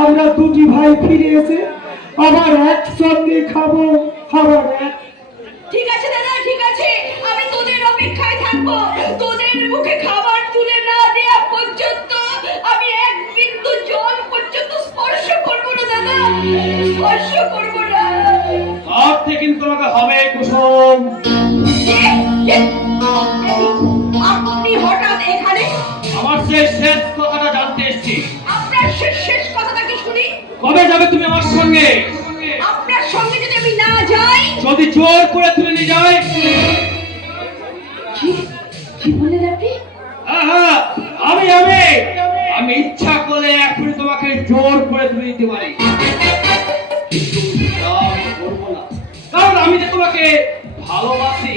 আমরা দুটি ভাই ফিরে এসে আবার একসঙ্গে খাবো। আবার এক ঠিক আছে দাদা, ঠিক আছে, আমি তোদের অপেক্ষায় থাকবো। তোদের মুখে খাবার তুলে না দেওয়া পর্যন্ত আমি এক বিন্দু জল পর্যন্ত স্পর্শ করবো না দাদা, স্পর্শ করবো না। আজকে কিন্তু তোমাকে হবে কুসুম। আপনি হঠাৎ এখানে? আমার সেই শেষ কথাটা জানতে এসেছি। আপনার শেষ কথাটা কি শুনি? কবে যাবে তুমি আমার সঙ্গে? আপনার সঙ্গে যদি আমি না যাই? যদি জোর করে তুলে নিয়ে যায়? কি বললেন আপনি? হ্যাঁ, আমি ইচ্ছা করলে এখনই তোমাকে জোর করে তুলে নিতে পারি, করবো না। কারণ আমি যে তোমাকে ভালোবাসি,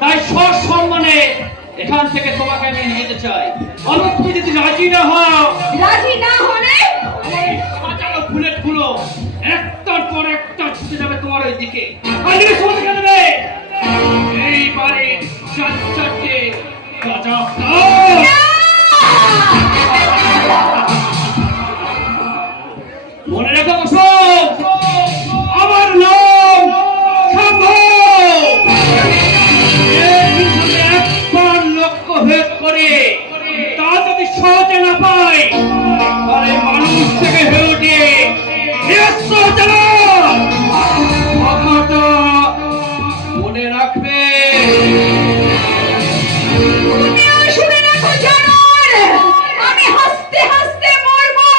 তাই সসম্মানে এখান থেকে তোমাকে আমি নিয়ে যেতে চাই। অন্য তুমি যদি রাজি না হও, রাজি না হলে সাজানো বুলেট গুলো একটার পর একটা ছুটে যাবে তোমার ওই দিকে। আর তুমি শোধ খেয়ে দেবে এই বাড়ির চারটে গাজা। মনে রেখো কুসুম, আমার নাম একবার লক্ষ্য ভেদ করে তা যদি সহজে না পায়, তাহলে মানুষ থেকে হয়ে ওঠে কথাটা মনে রাখবে। শুনে রাখো জানোয়ার, আমি হাসতে হাসতে মরবো।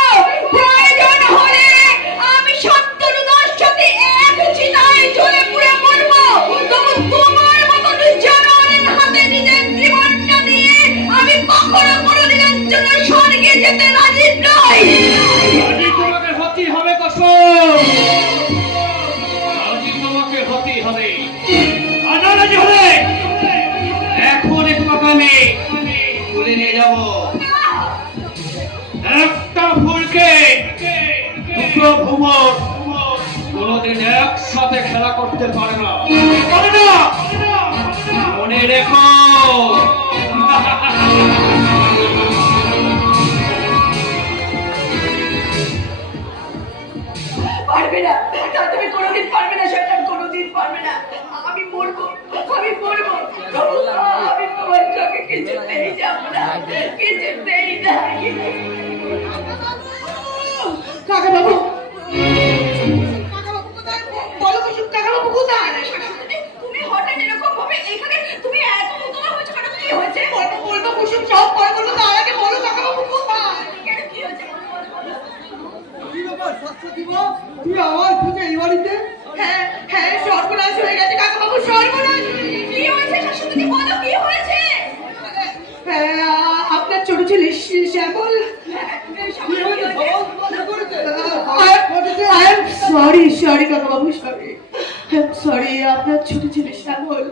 প্রয়োজন হলে আমি 70-10 সাথে এক চিতায় জ্বলে পুড়ে মরবো। তবু তোমার মতো জানোয়ারের হাতে নিজের জীবনটা দিয়ে আমি কখনো কোনোদিনের জন্য স্বর্গে যেতে রাজি নই। রাজি তোমাকে হতেই হবে কুসুম, রাজি তোমাকে হতেই হবে। আর না রাজি হলে এখনই তোমাকে আমি তুলে নিয়ে যাব। একটা ফুলকে দুটো ভুবন কোনদিন একসাথে খেলা করতে পারে না, মনে রেখো। পারবে না, তুমি কোনোদিন পারবে না শয়তান, কোনোদিন পারবে না। আমি মরবো, আমি মরবো। আমি তোমার চোখে কিছুতেই যাবো না, কিছুতেই না। কাকা বাবু, বলো কুসুম, কাকা বাবু কোথায়? তুমি হঠাৎ এরকম ভাবে এখানে, তুমি এত উতলা হয়েছে কেন? কি হয়েছে? বলবো কুসুম, সব পরে বলবো, তার আগে বলো কাকা বাবু কোথায়? কেন, কি হয়েছে? তুই আমার খুঁজে এই বাড়িতে? হ্যাঁ হ্যাঁ, সর্বনাশ হয়ে গেছে কাকা বাবু, সর্বনাশ। কি হয়েছে শাশুড়ি, বলো কি হয়েছে? আপনার ছোট ছেলে শ্যামল। সরি কাকা বাবু, সরি। আপনার ছোট ছেলে শ্যামল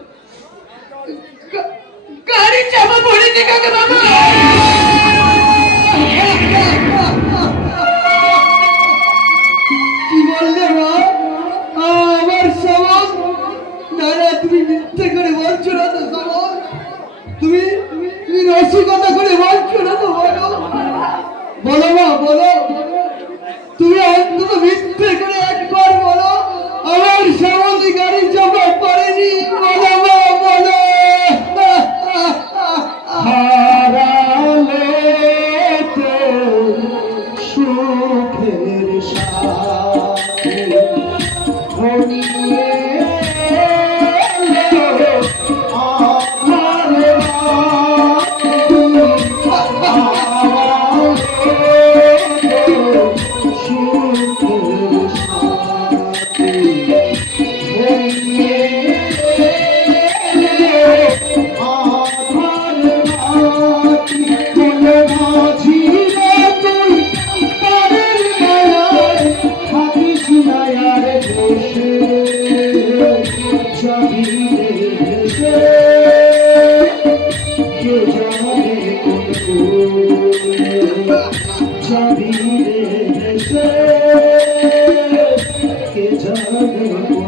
গাড়ি চাপা পড়েছে কাকা বাবু। কি বললে মা? আমার সমাজ? না না, তুমি মিথ্যে করে বলছো না তো সমাজ? তুমি রসিকতা করে বলছো না তো? বলো মা, বলো। তুমি অন্তত মিথ্যে করে একবার বলো আমার সমাজে গাড়ি চাপা পড়েনি। বলো মা, বলো। হারালে তো সুখের সাথী ঘনিয়ে এলো আমার সুখের সাথী ঘনিয়ে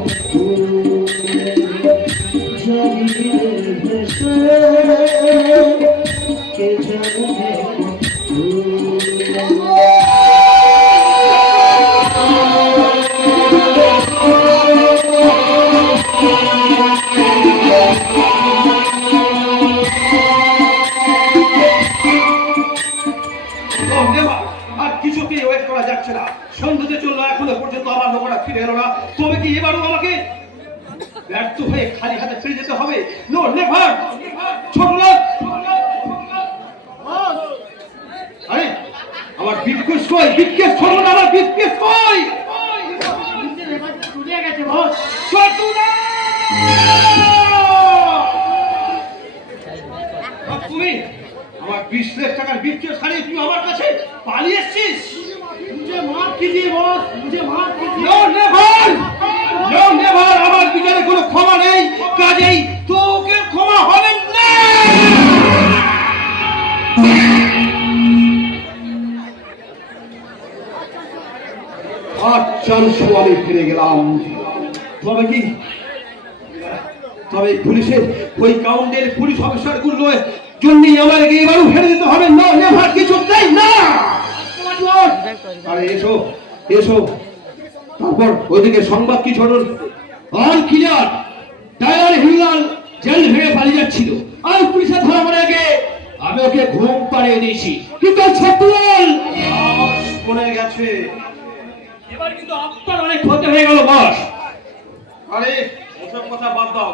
কিছুতেই ওয়েট করা যাচ্ছে না। সন্ধ্যে চললো, এখনো পর্যন্ত আমার লোকেরা ফিরে এলো না। তবে কি এবারও আমাকে ব্যর্থ হয়ে খালি হাতে ফিরে যেতে হবে? No never. ছোট লোক, আরে আমার বিটকেস কই? বিটকেস ছোট না, আমার বিটকেস কই? চলে গেছে বস। ছোটুদা! তুমি আমার 20 লাখ টাকার বিটকেস হারিয়ে তুমি আমার কাছে পালিয়ে এসেছিস? मुझे माफ कीजिए बॉस, मुझे माफ कीजिए। No never, no never. আমার বিচারে কোনো ক্ষমা নেই, কাজেই তোকে ক্ষমা হবে না। আর চান্স আমি ফিরে গেলাম। তবে কি, তবে পুলিশের ওই কাউন্টের পুলিশ অফিসার গুলো জন্যই আমাকে এবারও ফেলে দিতে হবে। নো নেভার, কিছু তাই না। আরে এসো এসো। তারপর ওইদিকে সংবাদ কি শুনুন? All clear. টাইলার হিলাল জেল ভেঙে পালিয়ে যাচ্ছিল, আর পুলিশে ধরা পড়ে আগে আমি ওকে ঘুম পাড়িয়ে দিয়েছি। কিন্তু ছাত্রদল মনে গেছে, এবার কিন্তু আপনার অনেক ক্ষতি হয়ে গেল বস। আরে ওসব কথা বাদ দাও।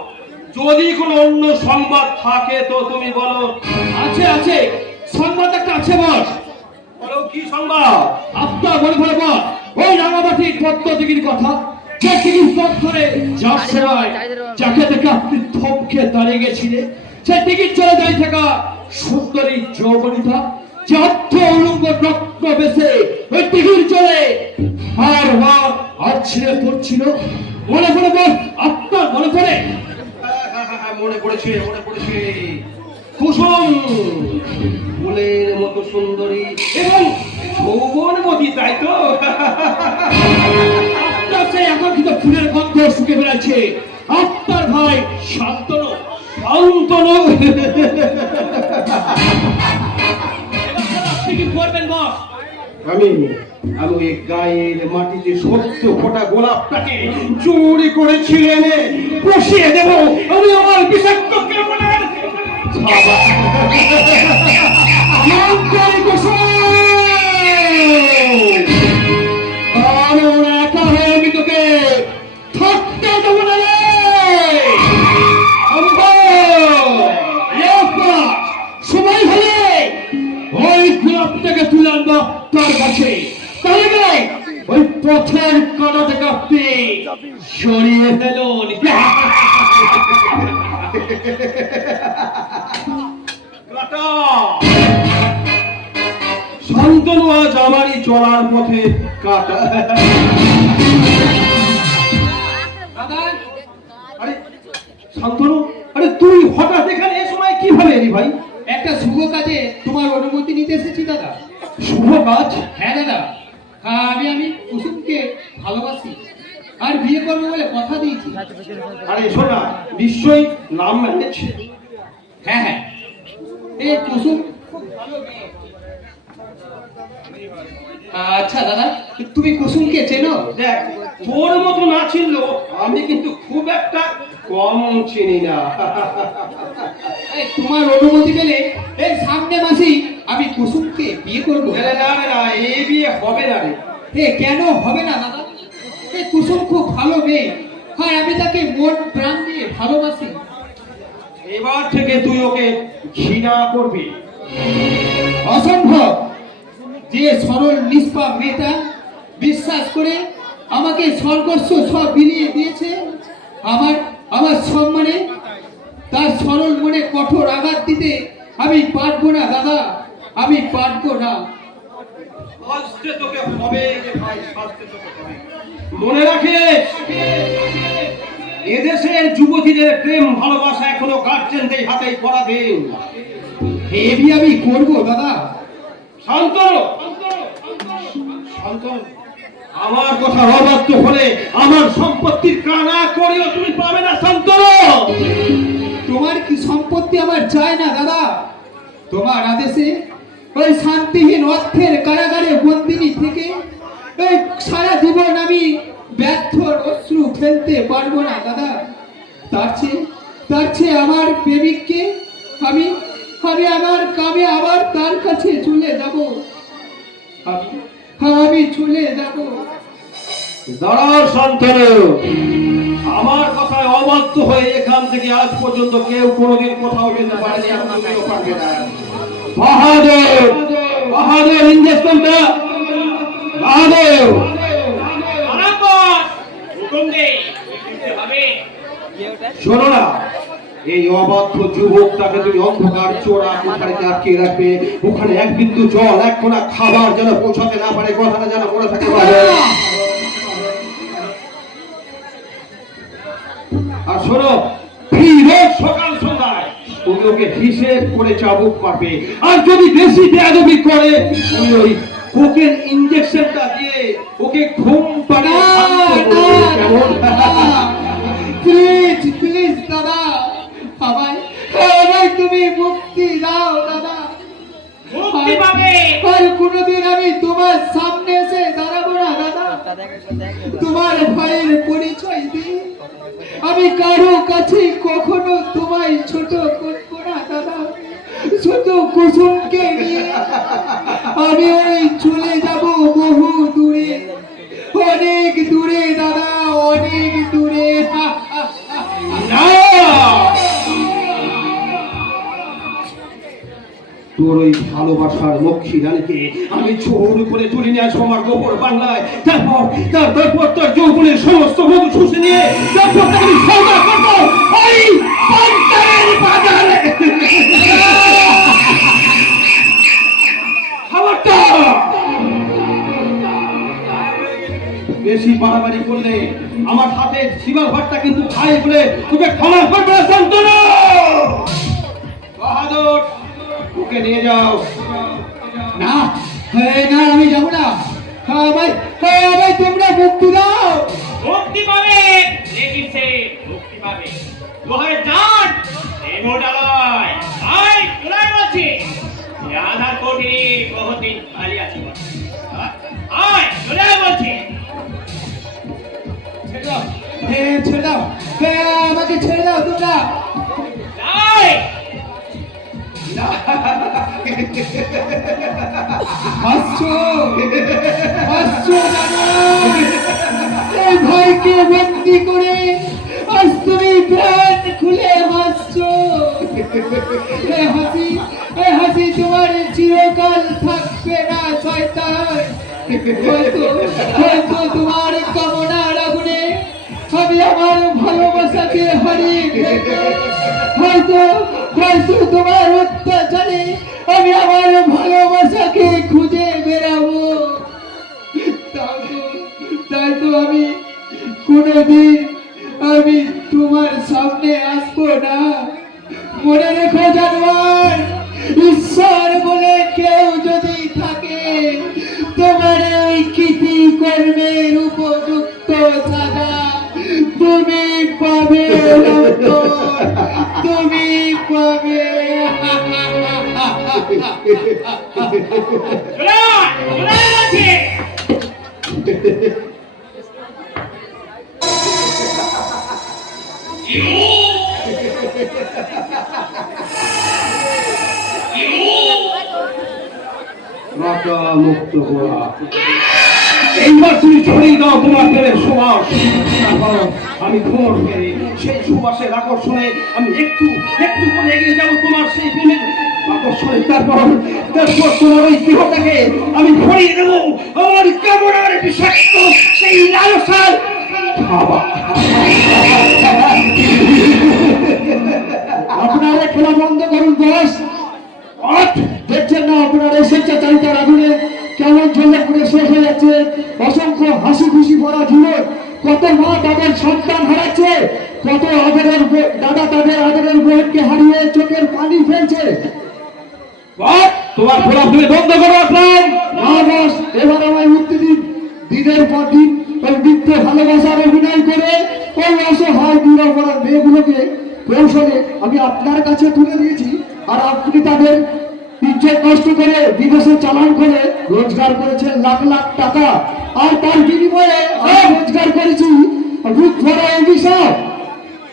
যদি কোনো অন্য সংবাদ থাকে তো তুমি বলো। আছে আছে, সংবাদ একটা আছে বস। বলো কি সংবাদ? আপনার বলে বলে বস, ওই রাঙামাটির পদ্মদিঘির কথা। যে টিকিট পথ ধরে যার সেবায় যাকে দেখে আপনি থমকে দাঁড়িয়ে গেছিলেন, সে টিকিট চলে দাঁড়িয়ে থাকা সুন্দরী যৌবনিতা যে অর্থ উলঙ্গ রক্ত বেছে ওই টিকিট চলে আর ছিঁড়ে পড়ছিল। মনে পড়ে বল, আপনার মনে পড়ে? মনে পড়েছে, মনে পড়েছে। কুসুম ফুলের মতো সুন্দরী এবং যৌবনবতী, তাই তো? আপনার সেই আকর্ষিত ফুলের গন্ধ শুকে বেড়াচ্ছে আপনার ভাই শান্তনু। শান্তনু আপনি কি করবেন বস? আমি ওই গায়ের মাটিতে 70 ফোঁটা গোলাপটাকে চুরি করে ছিঁড়ে এনে বসিয়ে দেবো আমি আমার বিষাক্ত কেমনের একা হয়ে আমি তোকে থাকতে দেবো না রে। সময় হলে ওই গোলাপটাকে তুলে আনবো তার কাছে, তাহলে ওই পথের কানা থেকে আপনি সরিয়ে ফেলুন। শান্তনু আজ আমারই চলার পথে কাটা। আরে শান্তনু, আরে তুই হঠাৎ এখানে এ সময় কিভাবে এলি ভাই? একটা শুভ কাজে তোমার অনুমতি নিতে এসেছি দাদা। শুভ কাজ? হ্যাঁ দাদা, আমি কুসুমকে ভালোবাসি আর বিয়ে করবো বলে কথা দিয়েছি। আরে শোনা, নিশ্চয়ই নাম ম্যানেজ। হ্যাঁ হ্যাঁ, এই কুসুম। আচ্ছা দাদা, তুমি কুসুমকে চেনো? দেখ, তোর মতো না চিনলো আমি কিন্তু খুব একটা কম চিনি না। এই তোমার অনুমতি পেলে এই সামনে মাসেই আমি কুসুমকে বিয়ে করবো। না না না, এই বিয়ে হবে না রে। কেন হবে না দাদা? এই কুসুম খুব ভালো মেয়ে, আর আমি তাকে মন প্রাণ দিয়ে ভালোবাসি। এবার থেকে তুই ওকে ঘৃণা করবি? অসম্ভব। যে সরল নিষ্পাপ মেয়েটা বিশ্বাস করে আমাকে সর্বস্ব সব বিলিয়ে দিয়েছে আমার সম্মানে, তার সরল মনে কঠোর আঘাত দিতে আমি পারবো না দাদা, আমি পারবো না। শাস্তি তোকে হবে রে ভাই, শাস্তি তোকে হবে। মনে রাখিস, এদেশের যুবতীদের প্রেম ভালোবাসা এখনো গার্জেনদের হাতেই পরাধীন। এই বিয়ে আমি করবো দাদা। শান্তনু, শান্তনু, আমার কথা অবাধ্য হলে আমার সম্পত্তির কানা করেও তুমি পাবে না। শান্তনু, তোমার কি সম্পত্তি আমার চাই না দাদা। তোমার আদেশে ওই শান্তিহীন অর্থের কারাগারে বন্দিনী থেকে এই সারা জীবন আমি ব্যর্থ অশ্রু ফেলতে পারবো না দাদা। তার চেয়ে আমার প্রেমিককে আমি আমার কামে আবার তার কাছে চলে যাব। আমি চলে যাব। দাঁড়াও শান্তনু, আমার কথায় অবাধ্য হয়ে এখান থেকে আজ পর্যন্ত কেউ কোনোদিন কোথাও যেতে পারেনি, আর তুমিও পারবে না। বাহাদুর, বাহাদুর হিন্দুস্তানটা, বাহাদুর। শোনো না, এই অবাধ্য যুবকটাকে তুমি অন্ধকার চোরা কোঠারিতে আটকে রাখবে। ওখানে এক বিন্দু জল, এক কোনা খাবার যেন পৌঁছাতে না পারে, কথাটা যেন মনে থাকে। আর শোনো, রোজ সকাল সন্ধ্যায় তুমি ওকে হিসেব করে চাবুক মারবে। আর যদি বেশি বেয়াদবি করে তুমি ওই কোকের ইনজেকশনটা দিয়ে ওকে ঘুম পাড়িয়ে শান্ত করবে, কেমন? প্লিজ প্লিজ দাদা, আমায় আমায় তুমি মুক্তি দাও দাদা। মুক্তি পাবে। আর কোনোদিন আমি তোমার সামনে এসে দাঁড়াবো না দাদা। তোমার ভাইয়ের পরিচয় দিয়ে আমি কারো কাছে কখনো তোমায় ছোট করবো না দাদা। শুধু কুসুমকে নিয়ে আমি ওই চলে যাব বহু দূরে, অনেক দূরে দাদা, অনেক দূরে। তোর ওই ভালোবাসার লক্ষ্মী রানীকে আমি জোর করে তুলে নিয়ে আসবো আমার গোপর বাংলায়। তারপর তোর যৌবনের সমস্ত মধু শুষে নিয়ে তারপর তাকে সৌদা করবো ওই পঞ্চায়ের বাজারে। খবরদার, বেশি বাড়াবাড়ি করলে আমার হাতে শিবা ভাটটা কিন্তু খাই বলে তোকে ক্ষমা করবে না শান্তনু। বাহাদুর, ওকে নিয়ে যাও। না না, আমি যাবো না। ভাই ভাই, তোমরা মুক্তি দাও। মুক্তি পাবে, লেকিন সে মুক্তি পাবে লোহার জান এই মোটালয়। আই তোরাই বলছি আধার কোটি বহুদিন খালি আছে। আয় তোরাই বলছি ছেড়ে দাও, ছেড়ে দাও, আমাকে ছেড়ে দাও তোমরা। আয় হাসছো হাসছো দাদা, এই ভাইকে বন্দি করে আজ তুমি প্রাণ খুলে হাসছো। এই হাসি তোমার চিরকাল থাকবে না শয়তান। হয়তো তোমার কামনার আগুনে আমি আমার ভালোবাসাকে হারিয়ে ফেলবো। হয়তো তোমার অত্যাচারে আমি আমার ভালোবাসাকে খুঁজে বেড়াবো। তাই তো আমি কোনোদিন আমি তোমার সামনে আসবো না। মনে রেখো জানোয়ার, ঈশ্বর বলে কেউ যদি থাকে তোমার এই কৃতি কর্মের উপযুক্ত সাজা তুমি পাবে, তুমি পাবে। তোরাই বলছি মুক্ত করা। এইবার তুমি ছড়িয়ে দাও তোমার প্রেমের সুবাস। আমি ভ্রমণ করে সেই সুবাসের আকর্ষণে আমি একটু একটু করে এগিয়ে যাবো তোমার সেই প্রেমের আকর্ষণে। তারপর তোমার ওই দেহটাকে আমি ভরিয়ে দেবো আমার কামনার বিষাক্ত সেই লালসার খাবার। আপনারা খেলা বন্ধ করুন বস। দেখছেন না আপনার এই স্বেচ্ছাচারিতার আগুনে কেমন জ্বলে পুড়ে শেষ হয়ে যাচ্ছে অসংখ্য হাসি খুশি ভরা জীবন। কত মা তাদের সন্তান হারাচ্ছে, কত আদরের দাদা তাদের আদরের বোনকে হারিয়ে চোখের পানি ফেলছে। তোমার খোলাখুলি বন্ধ করো আসলাম। না বস, এবার আমায় মুক্তি দিন। দিনের পর দিন ওই মিথ্যে ভালোবাসার অভিনয় করে ওই অসহায় নিরপরাধ মেয়েগুলোকে কৌশলে আমি আপনার কাছে তুলে দিয়েছি। আর আপনি তাদের ইজ্জত নষ্ট করে বিদেশে চালান করে রোজগার করেছেন লাখ লাখ টাকা। আর তার বিনিময়ে আমি রোজগার করেছি রূপ ভরা অভিশাপ।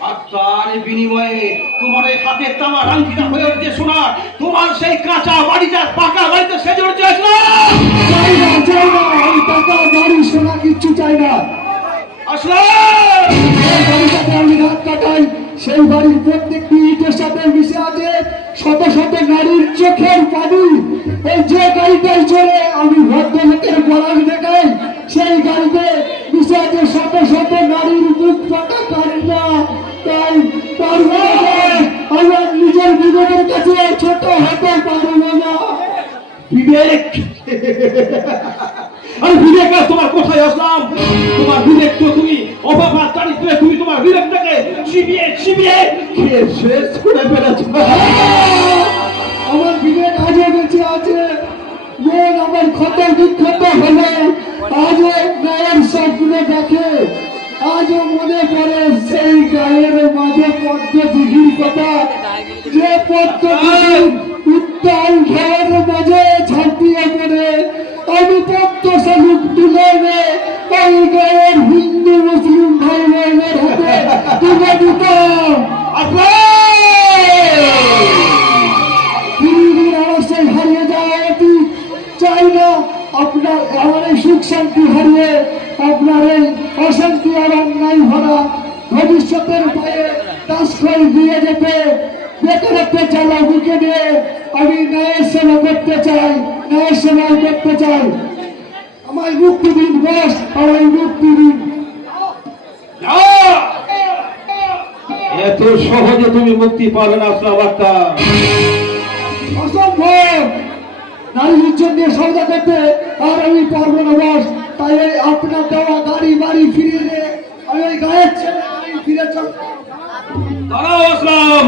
আর তার বিনিময়ে তোমার এই হাতের তামার আংটিটা হয়ে উঠছে সোনা। তোমার সেই কাঁচা বাড়িটা পাকা বাড়িতে সেজে উঠছে। চাই না, আমি তা আসলাম। যে বাড়িটাতে আমি রাত কাটাই সেই বাড়ির প্রত্যেকটি ইটের সাথে মিশে আছে শত শত নারীর চোখের পানি। এই যে গাড়িটাই চলে আমি ভদ্রলোকের পলাশ দেখাই সেই গাড়িতে মিশে আছে শত শত নারীর বুক ফাটা কান্না। তাই তার আমার নিজের বিবেকের কাছে ছোট হতে পারবো না। বিবেক, আরে বিবেক আর তোমার কোথায় আসলাম? তোমার বিবেক তো তুমি অবাক দারিদ্রে তুমি তোমার বিবেকটাকে চিবিয়ে চিবিয়ে খেয়ে শেষ করে ফেলেছ। আমার বিবেক আজও বেঁচে আছে। মন আমার ক্ষত বিক্ষত হলে আজও গায়ের স্বপ্ন দেখে। আজও মনে পড়ে সেই গায়ের মাঝে পদ্ম দিঘির কথা, যে পদ্ম দিঘির উত্তাল ঢেউয়ের মাঝে ঝাঁপিয়ে পড়ে আমি পদ্ম শালুক তুলে এনে এই গায়ের হিন্দু মুসলিম ভাই বোনের হাতে তুলে দিতাম। ধীরে অবশ্যই হারিয়ে যাওয়া অতীত চাই না। আপনার আমার এই সুখ শান্তি হারিয়ে আপনার এই অশান্তি আর অন্যায় ভরা ভবিষ্যতের পায়ে আশ্রয় দিয়ে যেতে বেকারত্ব জ্বালা বুকে নিয়ে আমি ন্যায়ের সেবা করতে চাই, ন্যায়ের সেবা করতে চাই। আমায় মুক্তি দিন বস, আমায় মুক্তি দিন। এত সহজে তুমি মুক্তি পাবে না আসলাম আক্তার। অসম্ভব নারীর ইজ্জত নিয়ে সৌদা করতে আর আমি পারবো না বস। তাই এই আপনার দেওয়া গাড়ি বাড়ি ফিরিয়ে দিয়ে আমি ওই গায়ের ছেলে বাড়ি ফিরে চল। দাঁড়াও আসলাম,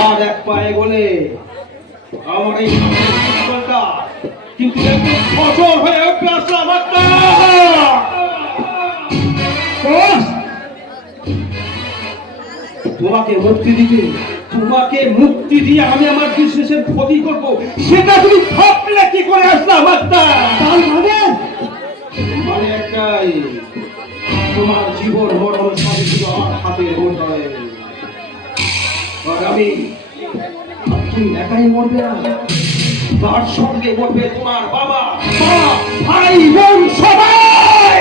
আর এক পায়ে বলে আমার এই জীবনটা কিন্তু একটু ফসল হয়ে উঠবে আসলাম আক্তার। বস তোমাকে মুক্তি দিতে, তোমাকে মুক্তি দিয়ে আমি আমার বিজনেসের ক্ষতি করব, সেটা তুমি ভাবলে কি করে আসলাম আক্তার? তার মানে একটাই, তোমার জীবন মরণ সবই ছিল আমার হাতের মুঠোয়। আর আমি, তুমি একাই মরবে না, তার সঙ্গে মরবে তোমার বাবা, মা, ভাই বোন সবাই।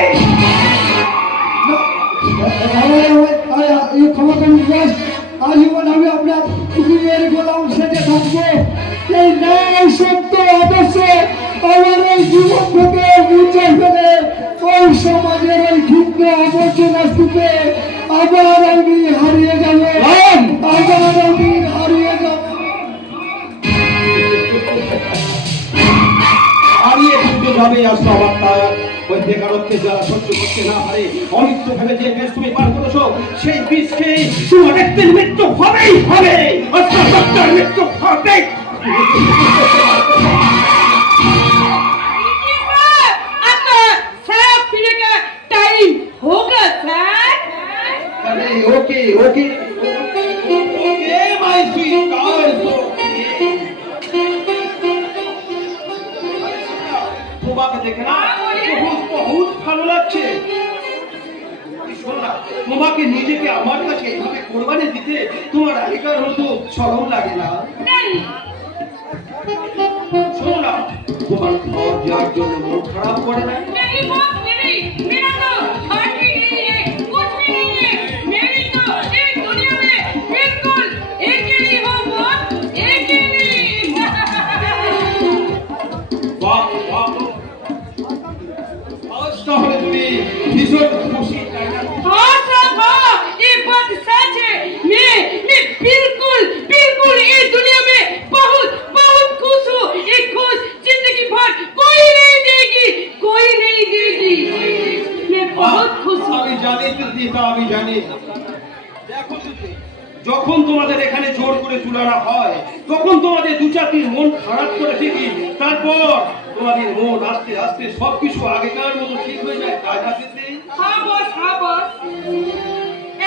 ক্ষমা করুন বস, আজীবন আমি আপনার কুকুরের গোলাম সেজে থাকবো। এই ন্যায় সত্য আদর্শে আমার এই জীবন থেকে মুছে ফেলে ওই সমাজের ওই ঘৃণ্য আবর্জনা স্তূপে আবার আমি হারিয়ে যাব, আবার আমি হারিয়ে যাব। হারিয়ে কিন্তু যাবে আসলাম আক্তার। ওই বেকারত্বে যারা সহ্য করতে না পারে, অনিত্য ভাবে যে বেশ তুমি পার করেছো, সেই বিষকে তোমার একদিন মৃত্যু হবেই হবে। আসলাম আক্তার, মৃত্যু হবে। आपका शराब पीने का टाइम होगा सर। अरे okay okay okay my sweet girls, তোমাকে দেখে না বহুত বহুত ভালো লাগছে। শোনো না, তোমাকে নিজেকে আমার কাছে এইভাবে কোরবানি দিতে তোমার আগেকার মতো শরম লাগে না? नहीं শোনো না, তোমার খাওয়ার যাওয়ার জন্য মন খারাপ করে না? नहीं बॉस नहीं, मेरा तो हार्ट भी नहीं है, कुछ भी नहीं है। मेरी तो इस दुनिया में बिल्कुल एक ही हो बॉस, एक ही। বাহ বাহ, আজ তাহলে তুমি ভীষণ খুশি তাই না? हाँ साहब हाँ, ये बात सच है। मैं बिल्कुल बिल्कुल इस दुनिया में बहुत बहुत खुश हूँ। ये खुश जिंदगी भर कोई नहीं देगी, कोई नहीं देगी। मैं बहुत खुश हूँ। আমি জানি দিদিটা, আমি জানি। দেখো দিদি, যখন তোমাদের এখানে জোর করে তুলানো হয় তখন তোমাদের দু চারটির মন খারাপ করে ঠিকই, তারপর তোমাদের মন আস্তে আস্তে সবকিছু আগেকার মতো ঠিক হয়ে যায়, তাই না দিদি? हाँ बॉस हाँ बॉस,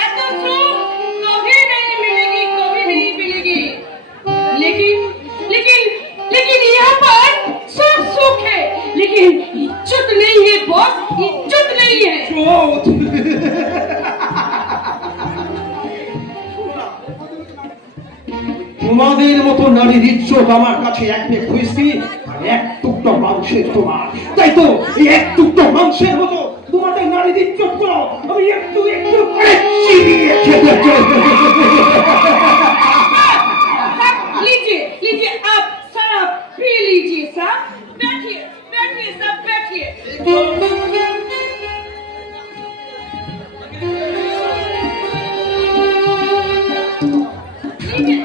ऐसा सुख कभी नहीं मिलेगी, कभी नहीं मिलेगी। लेकिन लेकिन लेकिन यहाँ पर सब सुख है, लेकिन इज्जत नहीं है बॉस, इज्जत नहीं है। চোদ। তোমাদের মতো নারীর ইজ্জত আমার কাছে এক পেট হুইস্কি আর এক টুকরো মাংসের তোমার, তাই তো এই এক টুকরো মাংসের মতো তোমাদের নারী ইজ্জত করো, আমি একটু একটু করে চিবিয়ে খেতে চাই। लीजिए लीजिए आप सर आप पी लीजिए सर, बैठिए बैठिए सब बैठिए। लीजिए।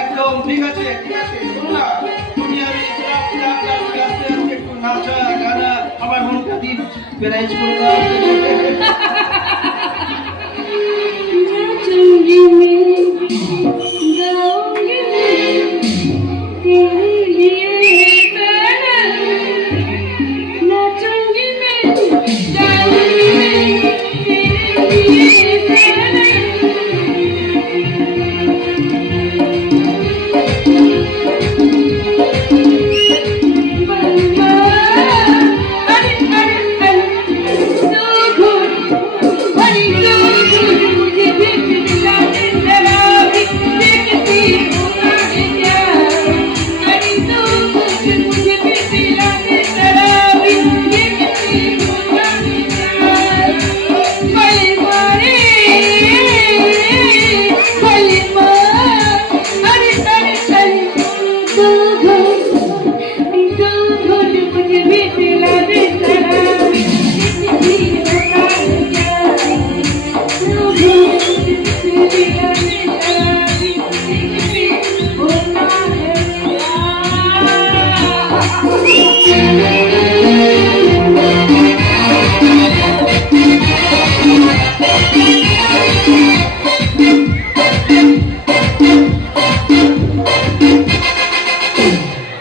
একদম ঠিক আছে ঠিক আছে। শোনো না, তুমি আমি একটু নাচা গানা আমার মনটা দিন প্রাইজ করে দাও। नाचूंगी मैं गाऊंगी मैं तेरे लिए गाना, नाचूंगी मैं गाऊंगी मैं तेरे लिए गाना।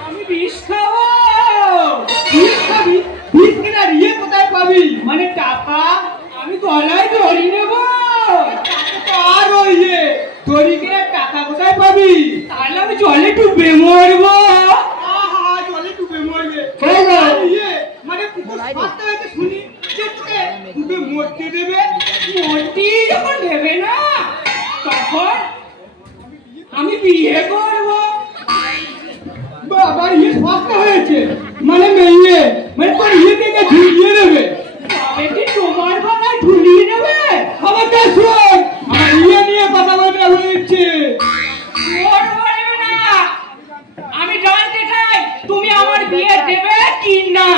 আমি বিষ খাবো। বিষ খাবি? বিষ কেনার ইয়ে কোথায় পাবি? মানে টাকা? আমি গলায় দড়ি নেব। আর ওই যে দড়ি কেনার টাকা কোথায় পাবি? তাহলে আমি জলে ডুবে মরবো। আহা, জলে ডুবে মরবে? আর ইয়ে, মানে পুকুর সাঁততে হয়তো শুনি যে তোকে ডুবে মরতে দেবে। মরতেই যখন দেবে না, তখন আমি বিয়ে করবো। বাবার ইয়ে সস্তা হয়েছে, মানে মেয়ে, মানে তোর ইয়ে থেকে ঝুলিয়ে নেবে। তবে কি তোমার গলায় ঝুলিয়ে নেবে? আমার তা শোন, আমার ইয়ে নিয়ে কথা বলবে না বলে দিচ্ছে। ওর বলবে না, আমি জানতে চাই তুমি আমার বিয়ে দেবে কি না।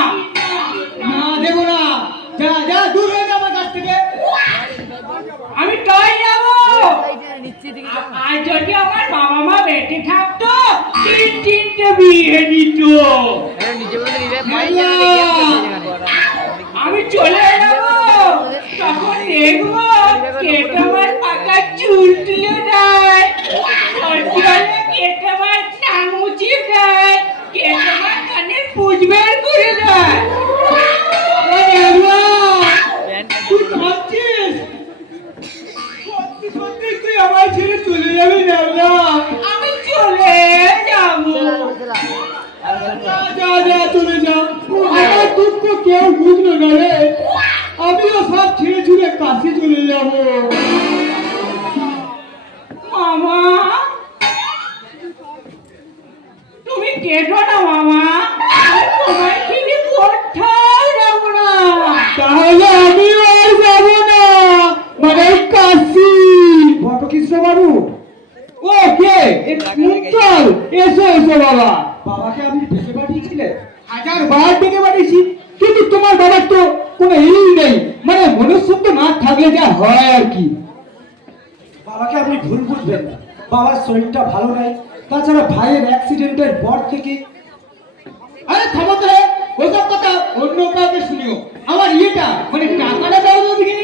না দেবো না, যা যা দূর হয়ে যা আমার কাছ থেকে। আমি তাই যাবো। আর যদি আমার বাবা মা বেঁচে থাকতো, তিনটে বিয়ে দিত। আমি চলে যাবো, তখন দেখবো কেটে আমার পাকা চুল তুলে দেয়, কেটে আমার টান মুচিয়ে দেয়, কেটে আমার কানের পুজ বের করে দেয়। তুই ভাবছিস সত্যি সত্যি তুই আমার ছেড়ে চলে যাবি না? আমি চলে যাবো। যা যা চলে যা, আমার দুঃখ কেউ বুঝলো না রে। আমিও সব ছেড়ে ছুড়ে কাছে চলে যাবো। মামা, তুমি কেটো না মামা, আমি তোমার কিনে কোথাও যাবো না। তাহলে আমিও আর যাবো না, মানে কাশি। বটকৃষ্ণ বাবু, ও কে? মুক্তাল, এসো এসো বাবা। বাবাকে আপনি ডেকে পাঠিয়েছিলেন? 1000 বার ডেকে পাঠিয়েছি, কিন্তু তোমার বাবার তো কোনো ইই নেই, মানে মনুষ্যত্ব না থাকলে যা হয় আর কি। বাবাকে আপনি ভুল বুঝবেন না, বাবার শরীরটা ভালো নাই, তাছাড়া ভাইয়ের অ্যাক্সিডেন্টের পর থেকে। আরে থামো তো রে, ওসব কথা অন্য কাউকে শুনিও। আমার ইয়েটা মানে টাকাটা দাও তো দেখি।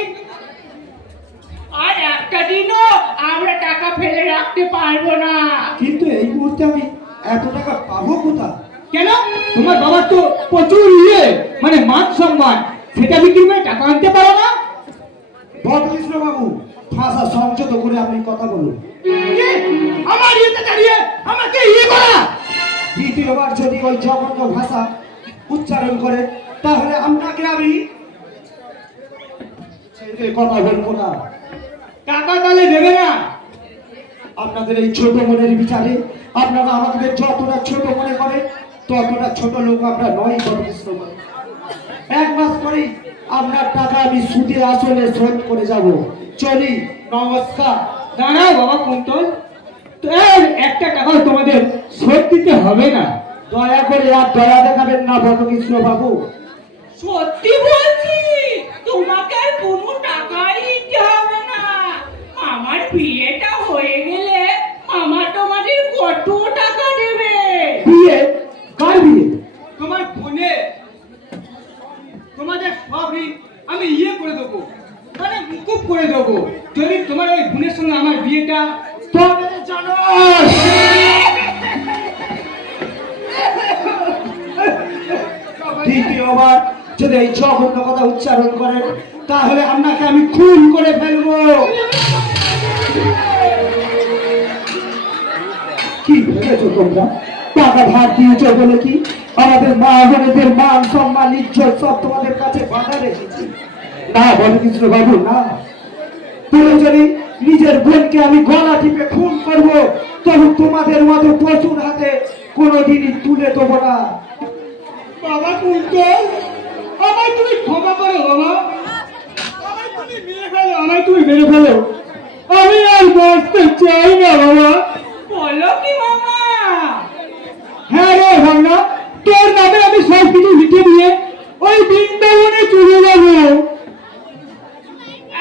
আর একটা দিনও আমরা টাকা ফেলে রাখতে পারবো না। কিন্তু এই মুহূর্তে আমি এত টাকা পাবো কোথা? কেন? তোমার বাবার তো প্রচুর ইয়ে, মানে মান সম্মান, সেটা বিক্রি করে টাকা আনতে পারো না? বটকৃষ্ণ বাবু, ভাষা সংযত করে আপনি কথা বলুন। কি? আমার ইয়েতে দাঁড়িয়ে আমাকে ইয়ে করা? দ্বিতীয়বার যদি ওই জঘন্য ভাষা উচ্চারণ করে, তাহলে আপনাকে আমি ছেড়ে কথা বলবো না। টাকা তাহলে দেবে না? আপনাদের এই ছোট মনের বিচারে আপনারা আমাদের যতটা ছোট মনে করেন ততটা ছোট লোক আমরা নয় বরকৃষ্ণ বাবু। 1 মাস পরেই আপনার টাকা আমি সুদে আসলে শোধ করে যাব। চলি, নমস্কার। দাঁড়াও বাবা কুন্তল, তো আর একটা টাকাও তোমাদের শোধ দিতে হবে না। দয়া করে আর দয়া দেখাবেন না বরকৃষ্ণ বাবু। সত্যি বলছি, তোমাকে আর কোনো টাকাই দিতে হবে না। আমার বিয়েটা হয়ে গেলে আমার তোমাদের কত টাকা দেবে? বিয়ে? কার বিয়ে? তোমার বোনে, তোমাদের সব ঋণ আমি করে দেবো, মানে মুকুব করে দেবো, যদি তোমার ওই বোনের সঙ্গে আমার বিয়েটা। তবে জানো দ্বিতীয়বার যদি এই জঘন্য কথা উচ্চারণ করেন তাহলে আপনাকে আমি খুন করে ফেলবো। কি ভেবেছো তোমরা? টাকা ধার দিয়েছো বলে কি আমাদের মা বোনেদের মান সম্মান ইজ্জত সব তোমাদের কাছে বাধা রেখেছি? না বলকৃষ্ণ বাবু, না। প্রয়োজনে নিজের বোনকে আমি গলা টিপে খুন করবো, তবু তোমাদের মতো প্রচুর হাতে কোনোদিনই তুলে দেবো না। বাবা কুন্তল, আমায় তুমি ক্ষমা করো বাবা, আমায় তুমি মেরে ফেলো, আমায় তুমি মেরে ফেলো, আমি আর বাঁচতে চাই না বাবা। বলো কি মামা? হ্যাঁ রে ভাবনা, তোর নামে আমি সব কিছু লিখে দিয়ে ওই বৃন্দাবনে চলে যাবো।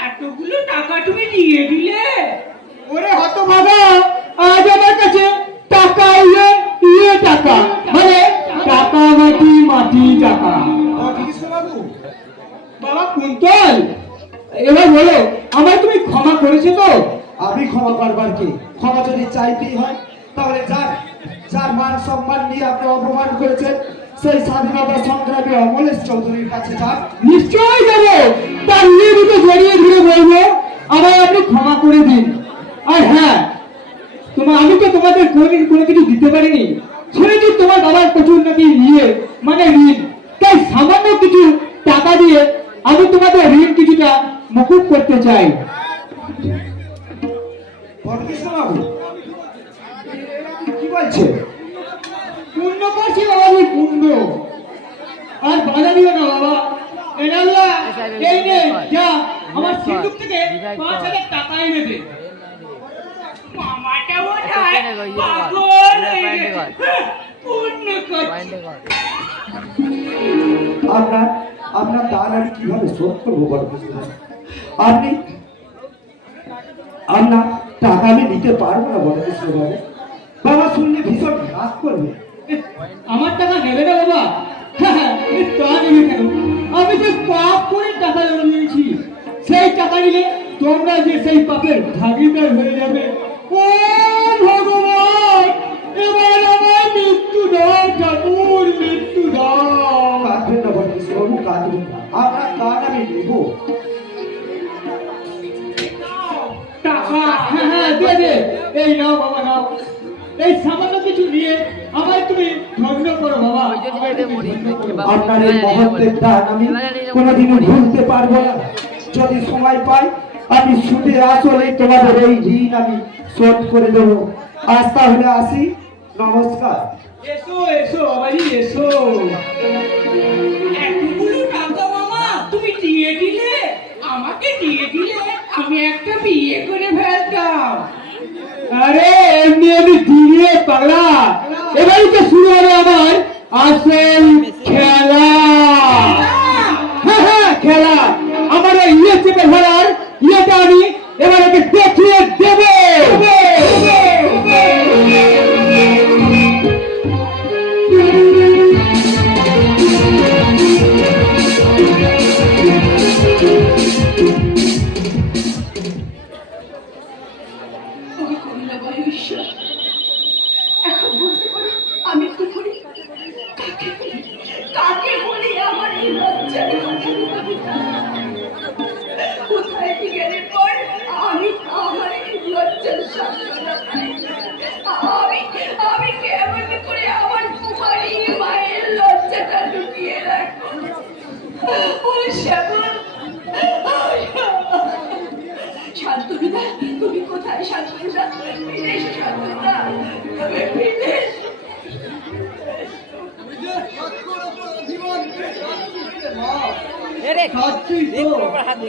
এতগুলো টাকা তুমি দিয়ে দিলে? ওরে হতভাগা, আজ আমার কাছে টাকা ইয়ে টাকা, মানে টাকা মাটি মাটি টাকা। বলকৃষ্ণ বাবু, বাবা কুন্তল, এবার বলো আমায় তুমি ক্ষমা করেছো তো? আমি ক্ষমা করবার কি? ক্ষমা যদি চাইতেই হয় তাহলে যার মান সম্মান নিয়ে আপনি অপমান করেছেন সেই স্বাধীনতা সংগ্রামী অমলেশ চৌধুরীর কাছে যান। নিশ্চয়ই যাবো, তার নিয়মিত জড়িয়ে ধরে বলবো আমায় আপনি ক্ষমা করে দিন। আর হ্যাঁ, আমি তো তোমাদের কোনোদিন কোনো কিছু দিতে পারিনি, শুনেছি তোমার বাবার প্রচুর নাকি মানে ঋণ, তাই সামান্য কিছু টাকা দিয়ে আমি তোমাদের ঋণ কিছুটা মুকুব করতে চাই। বলকৃষ্ণ বাবু কি বলছে? পূর্ণ করছি বাবা, আমি পূর্ণ, আর বাধা দিও না বাবা। এনাল্লাহ, এই নে যা, আমার সিন্ধুক থেকে 5,000 টাকা এনে দে। মামাটা বোধহয় পাগল হয়ে গেছে। পূর্ণ করছি। আপনার দান আমি কিভাবে শোধ করবো বলকৃষ্ণ বাবু? আপনার টাকা আমি নিতে পারবো না বলকৃষ্ণ বাবু। বাবা শুনলে ভীষণ রাগ করবে। আমার টাকা নেবে না বাবা? তা নেবে কেন? আমি যে পাপ করে টাকা জমিয়েছি, সেই টাকা নিলে তোমরা যে সেই পাপের ভাগিদার হয়ে যাবে। ও ভগবান, এবার আমার মৃত্যু দাও ঠাকুর, মৃত্যু দাও। কাঁদবেন না বলকৃষ্ণ বাবু, কাঁদবেন না। আপনার দান আমি নেবো। টাকা, হ্যাঁ দে দে, এই নাও বাবা নাও, এই সামান্য কিছু নিয়ে আমায় তুমি ধন্য করো বাবা। আপনার এই মহত্বের দান আমি কোনোদিনও ভুলতে পারবো না। যদি সময় পাই আমি সুদে আসলে তোমাদের এই ঋণ আমি শোধ করে দেবো। আজ তাহলে আসি, নমস্কার। এসো এসো বাবাজি, এসো। এতগুলো টাকা মামা তুমি দিয়ে দিলে? আমাকে দিয়ে দিলে আমি একটা বিয়ে করে ফেলতাম। আরে এমনি এমনি দিয়ে পাগলা, এবারই তো শুরু হবে আমার আসল খেলা। হ্যাঁ হ্যাঁ খেলা, আমার ওই চেপে ধরার ইয়েটা আমি এবার ওকে দেখিয়ে দেবো। এখন বলতে পারো আমি কি করি, কাকে বলি, কাকে বলি আমার এই লজ্জার কথা? কোথায় গেলে পর আমি আমার এই লজ্জার সান্ত্বনা পাই? আমি কেমন করে আমার কুমারী মায়ের লজ্জাটা লুকিয়ে রাখবো? শান্তনুদা, তুমি কোথায় শান্তনুদা? ফিরে এসো শান্তনুদা, তবে ফিরে এসো।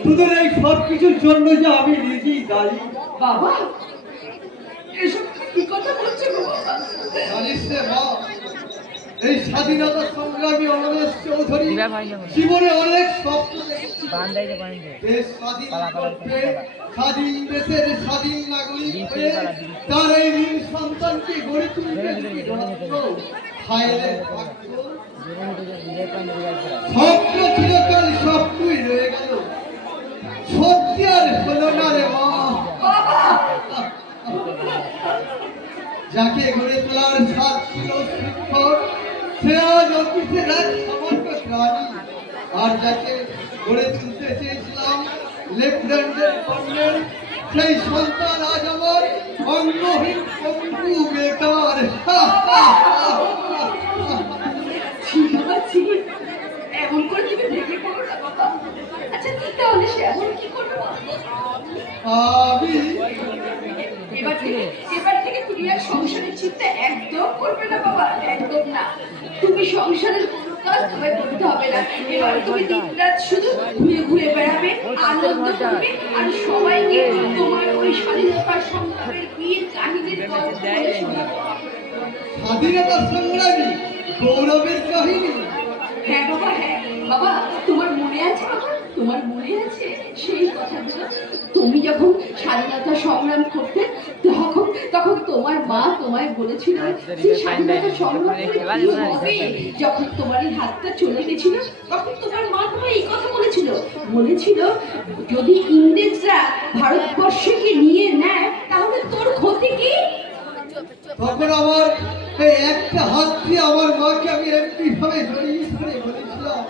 তোদের এই সব কিছুর জন্য যে আমি নিজেই দায়ী। বাবা, এসব কি কথা বলছো গো বাবা? জানিস রে মা, এই স্বাধীনতা সংগ্রামী অমরেশ চৌধুরী জীবনে অনেক স্বপ্ন দেখেছি। দেশ স্বাধীন করতে, স্বাধীন দেশের স্বাধীন নাগরিক হয়ে তার এই নীল সন্তানকে গড়ে তুলতে স্বপ্ন চিরকাল স্বপ্নই রয়ে গেল, সত্যি আর হলো না রে মা। যাকে গড়ে তোলার সাথ ছিল শিক্ষক, সে আজ অফিসের এক সামান্য প্রাণী। আর যাকে গড়ে তুলতে চেয়েছিলাম লেফটেন্যান্টের কর্নেল, সেই সন্তান আজ আমার অঙ্গহীন পঙ্গু বেকার। ছি বাবা, ছি। এমন করে তুমি ভেঙে পড়ো না বাবা। আচ্ছা ঠিক, তাহলে সে এমন কি করবে বাবা? আমি এবার থেকে তুমি আর সংসারের চিন্তা একদম করবে না বাবা, একদম না। তুমি সংসারের কোনো কাজ তোমায় করতে হবে না। এবার তুমি দিনরাত শুধু ঘুরে ঘুরে বেড়াবে, আনন্দ করবে, আর সবাইকে তোমার ওই স্বাধীনতা সংগ্রামের বীর কাহিনীর গল্প বলে শোনাবে। স্বাধীনতা সংগ্রামী গৌরবের কাহিনী। হ্যাঁ বাবা, হ্যাঁ বাবা, তোমার মনে আছে বাবা, তোমার মনে আছে সেই কথাগুলো? তুমি যখন স্বাধীনতা সংগ্রাম করতে, তখন তোমার মা তোমায় বলেছিল যে স্বাধীনতা সংগ্রাম করে কি হবে। যখন তোমার এই হাতটা চলে গেছিল, তখন তোমার মা তোমায় এই কথা বলেছিল যদি ইংরেজরা ভারতবর্ষকে নিয়ে নেয় তাহলে তোর ক্ষতি কি? তখন আমার এই একটা হাত দিয়ে আমার মাকে আমি এমনি ভাবে জড়িয়ে ধরে বলেছিলাম,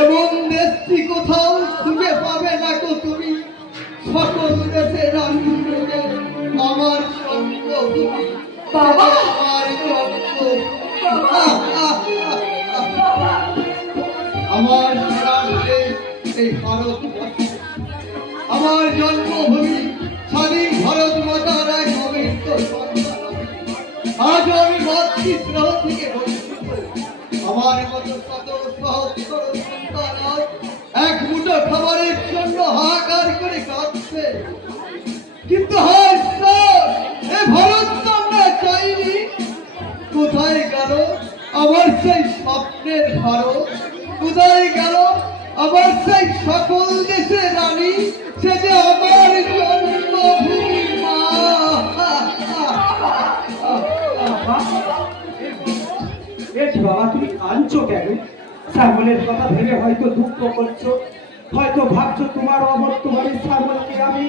এবং দেশটি কোথাও খুঁজে পাবে না গো তুমি, সকল দেশের রানী আমার জন্মভূমি। বাবা! আমার জন্মভূমি, আমার প্রাণ দেশ এই ভারতবর্ষ, আমার জন্মভূমি, স্বাধীন ভারত মাতার এক অমৃত সন্তান। আজ আমি মাতৃস্নেহ থেকে বঞ্চিত। আমার মতো শত সহস্র সন্তান আজ এক মুঠো খাবারের জন্য হাহাকার করে কাঁদছে। কিন্তু হায় ঈশ্বর, এ ভারত তো আমরা চাইনি। কোথায় গেল আমার সেই স্বপ্নের ভারত? কোথায় গেল আমার সেই সকল দেশের রানী? সে যে আমার জন্মভূমি মা। বাবা, তুমি কাঁদছো কেন? শ্যামলের কথা ভেবে হয়তো দুঃখ করছো, হয়তো ভাবছো তোমার অবর্তমানে শ্যামলকে আমি।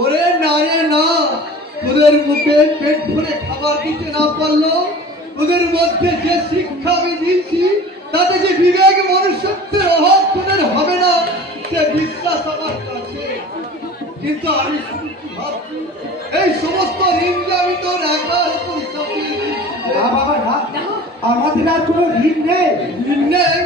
ওরে না রে না, তোদের মুখে পেট ভরে খাবার দিতে না পারলো, ওদের মধ্যে যে শিক্ষা আমি দিচ্ছি তাতে যে বিবেক মনুষ্যত্বের অভাব তোদের হবে না, সে বিশ্বাস আমার কাছে। কিন্তু আমি শুধু কি ভাবছি, এই সমস্ত ঋণ যে আমি তোর একার উপর চাপিয়ে দিচ্ছি। না বাবা না, আমাদের আর কোনো ঋণ নেই। ঋণ নেই?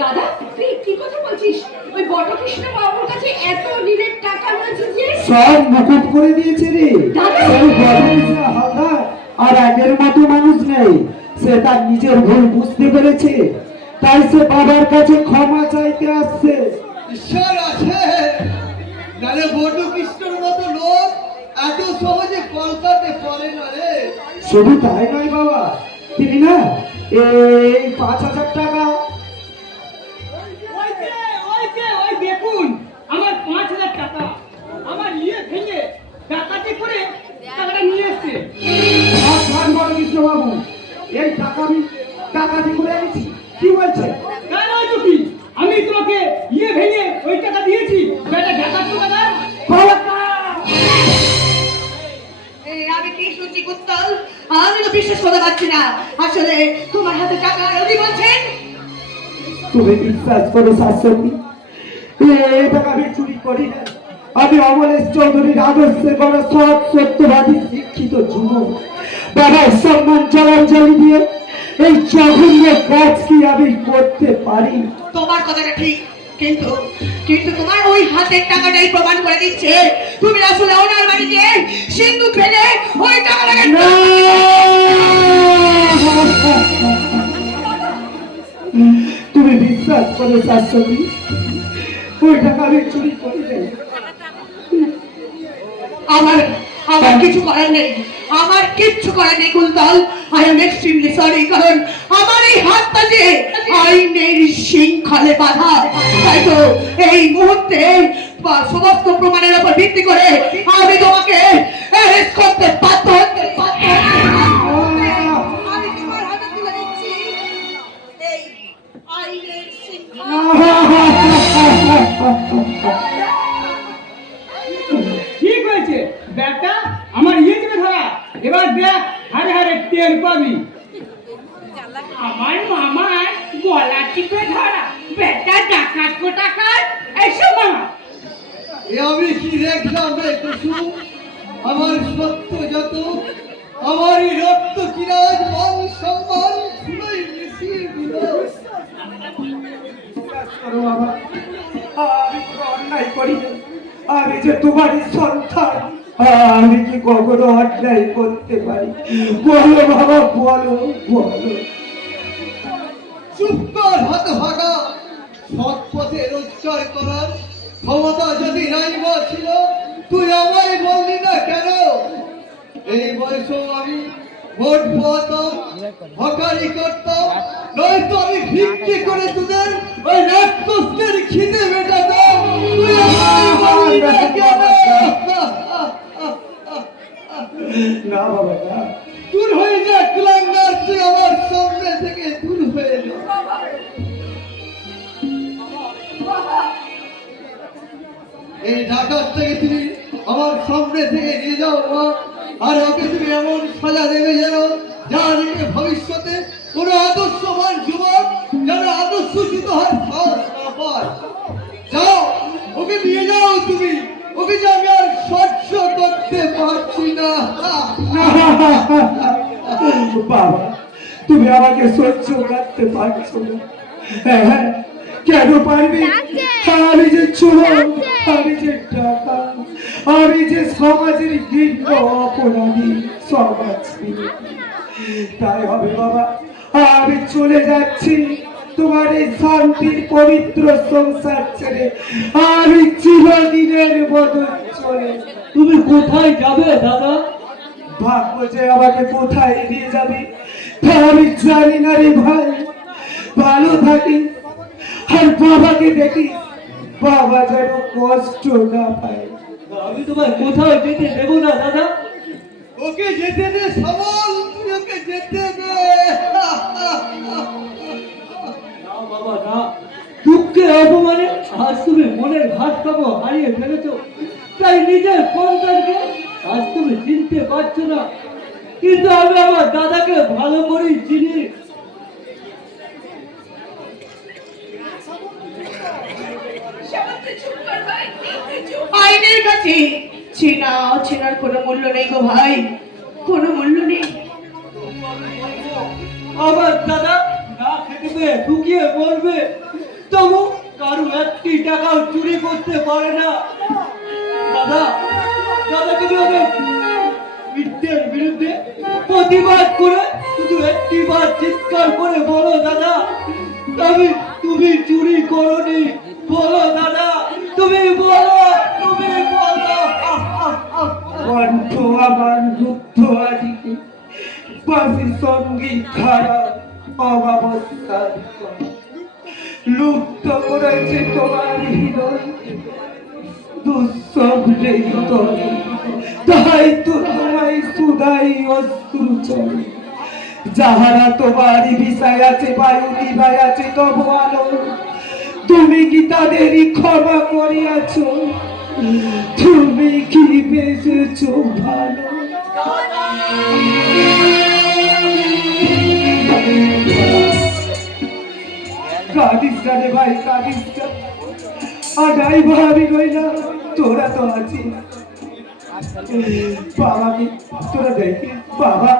দাদা, তুই কি কথা বলছিস? ওই বটকৃষ্ণ বাবুর কাছে এত ঋণের টাকা রয়েছে যে সব মুকুব করে দিয়েছে রে। দাদা! সেই বটকৃষ্ণ হালদার আর আগের মতো মানুষ নেই। সে তার নিজের ভুল বুঝতে পেরেছে, তাই সে বাবার কাছে ক্ষমা চাইতে আসছে। ঈশ্বর আছে, নালে বটু কৃষ্ণর মতো লোক এত সহজে পাল্টাতে পারে না রে। শুধু তাই নয় বাবা, তিনি না এই 5,000 টাকা। ওই দেখুন, আমার 5,000 টাকা আমার ইয়ে ভেঙে ডাকাতি করে টাকাটা নিয়ে এসছে। বটকৃষ্ণ বাবু, এই টাকা আমি ডাকাতি করে এনেছি, কি বলছে? কেন হয়তো কি, আমি তোমাকে ইয়ে ভেঙে ওই টাকা দিয়েছি, বেটা ডাকাত টাকা। আমি কি শুনছি কুত্তল? আমি তো বিশ্বাস করতে পারছি না। আসলে তোমার হাতে টাকা রবি বলছেন? তুমি বিশ্বাস করো শাশুড়ি, এই টাকা আমি চুরি করি না। আমি অমলেশ চৌধুরীর আদর্শে গড়া সৎ সত্যবাদী শিক্ষিত যুবক। বাবার সম্মান জলাঞ্জলি দিয়ে এই জঘন্য কাজ কি আমি করতে পারি? তোমার কথাটা ঠিক, কিন্তু কিন্তু তোমার ওই হাতের টাকাটাই প্রমাণ করে দিচ্ছে তুমি আসলে ওনার বাড়িতে সিন্ধু ফেলে ওই টাকাটাকে তুমি বিশ্বাস করো শাশ্বতী, ওই টাকা আমি চুরি করি নাই। আমার আমার কিছু করার নেই, আমার কিচ্ছু করার নেই Kuntal. I am extremely sorry, কারণ আমার এই হাতটা যে আইনের শৃঙ্খলে বাঁধা। তাই তো এই মুহূর্তে সমস্ত প্রমাণের উপর ভিত্তি করে আমি তোমাকে অ্যারেস্ট করতে বাধ্য হতে আমি তোমার হাতে তুলে দিচ্ছি এই আইনের শৃঙ্খলা। ঠিক হয়েছে বেটা, আমার ইয়ে দিবে ধরা। এবার দেখ হারে হারে টের পাবি। আমার মামার গলা টিপে ধরা বেটা, ডাকাত কোটাকার। এসো মামা। এ আমি কি দেখলাম রে কুসুম? আমার সত্য যত, আমারই রক্ত কিরাজ মান সম্মান ধুলোয় মিশিয়ে দিল। বিশ্বাস করো বাবা, আমি কোনো অন্যায় করি না। আমি যে তোমারই সন্তান, আমি কি কখনো অন্যায় করতে পারি? বলো বাবা, বলো বলো। চুপ কর হতভাগা। সৎ পথে রোজগার করার ক্ষমতা যদি নাই বা ছিল, তুই আমায় বললি না কেন? এই বয়সেও আমি ভোট পাতাম, হকারি করতাম, নয়তো আমি ভিক্ষে করে তোদের ওই রাক্ষসদের খিদে মেটাতাম। তুই আমায় বললি না কেন? না বাবা না, দূর হয়ে যা কুলাঙ্গার, তুই আমার সামনে থেকে দূর হয়ে যা। এই ডাকাতটাকে তুমি আমার সামনে থেকে নিয়ে যাও মা, আর ওকে তুমি এমন সাজা দেবে যেন যা দেখে ভবিষ্যতে কোনো আদর্শবান যুবক যেন আদর্শচ্যুত হওয়ার সাহস না পায়। যাও, ওকে নিয়ে যাও তুমি। ওকে যে আমি আর সহ্য করতে পারছি না। বাবা তুমি আমাকে সহ্য করতে পারছো না? হ্যাঁ, কেন পারবি? আমি যে চোর, আমি যে ডাকাত, আমি যে সমাজের ঘৃণ্য অপরাধী, সমাজ বিরোধী। তাই হবে বাবা, আমি চলে যাচ্ছি তোমার এই শান্তির পবিত্র সংসার ছেড়ে। আমি চিরদিনের মতো চলে। তুমি কোথায় যাবে দাদা? ভাগ্য যে আমাকে কোথায় নিয়ে যাবে তা আমি জানি না রে ভাই। ভালো থাকি আর বাবাকে দেখি, বাবা যেন কষ্ট না পায়। আমি তোমার কোথাও যেতে দেবো না দাদা। ওকে যেতে দে সবল, তুই ওকে যেতে দে। না বাবা না, দুঃখের অপমানে আজ তুমি মনের ভাত খাবো হারিয়ে ফেলেছো। তাই নিজের সন্তানকে আজ তুমি চিনতে পারছো না, কিন্তু আমি আমার দাদাকে ভালো করেই চিনি। আইনের কাছে চেনা অচেনার কোনো মূল্য নেই গো ভাই, কোনো মূল্য নেই। আমার দাদা না খেতে পেয়ে ঢুকিয়ে মরবে, তবু কারো একটি টাকাও চুরি করতে পারে না। দাদা দাদা তুমি ওদের মিথ্যের বিরুদ্ধে প্রতিবাদ করে শুধু একটি বার চিৎকার করে বলো দাদা, তুমি চুরি করোনি। বলো দাদা, তুমি বলো, তুমি বলো। কণ্ঠ আমার রুদ্ধ আদিকে বাসি সঙ্গীত ধারা অবাবস্থার লুপ্ত করেছে তোমার হৃদয় দুঃস্বপ্নের তরে। তাই তো তোমায় সুদাই অশ্রু চলে। যাহারা তোমার বিষয় আছে, বায়ু নিভায় আছে তবু আলো, তুমি কি তাদেরই ক্ষমা করিয়াছ? তুমি কি বেঁচেছ ভালো? কাঁদিস না রে ভাই, কাঁদিস না। আগাই ভাবি রইলাম, তোরা তো আছিস। বাবাকে তোরা দেখি বাবা,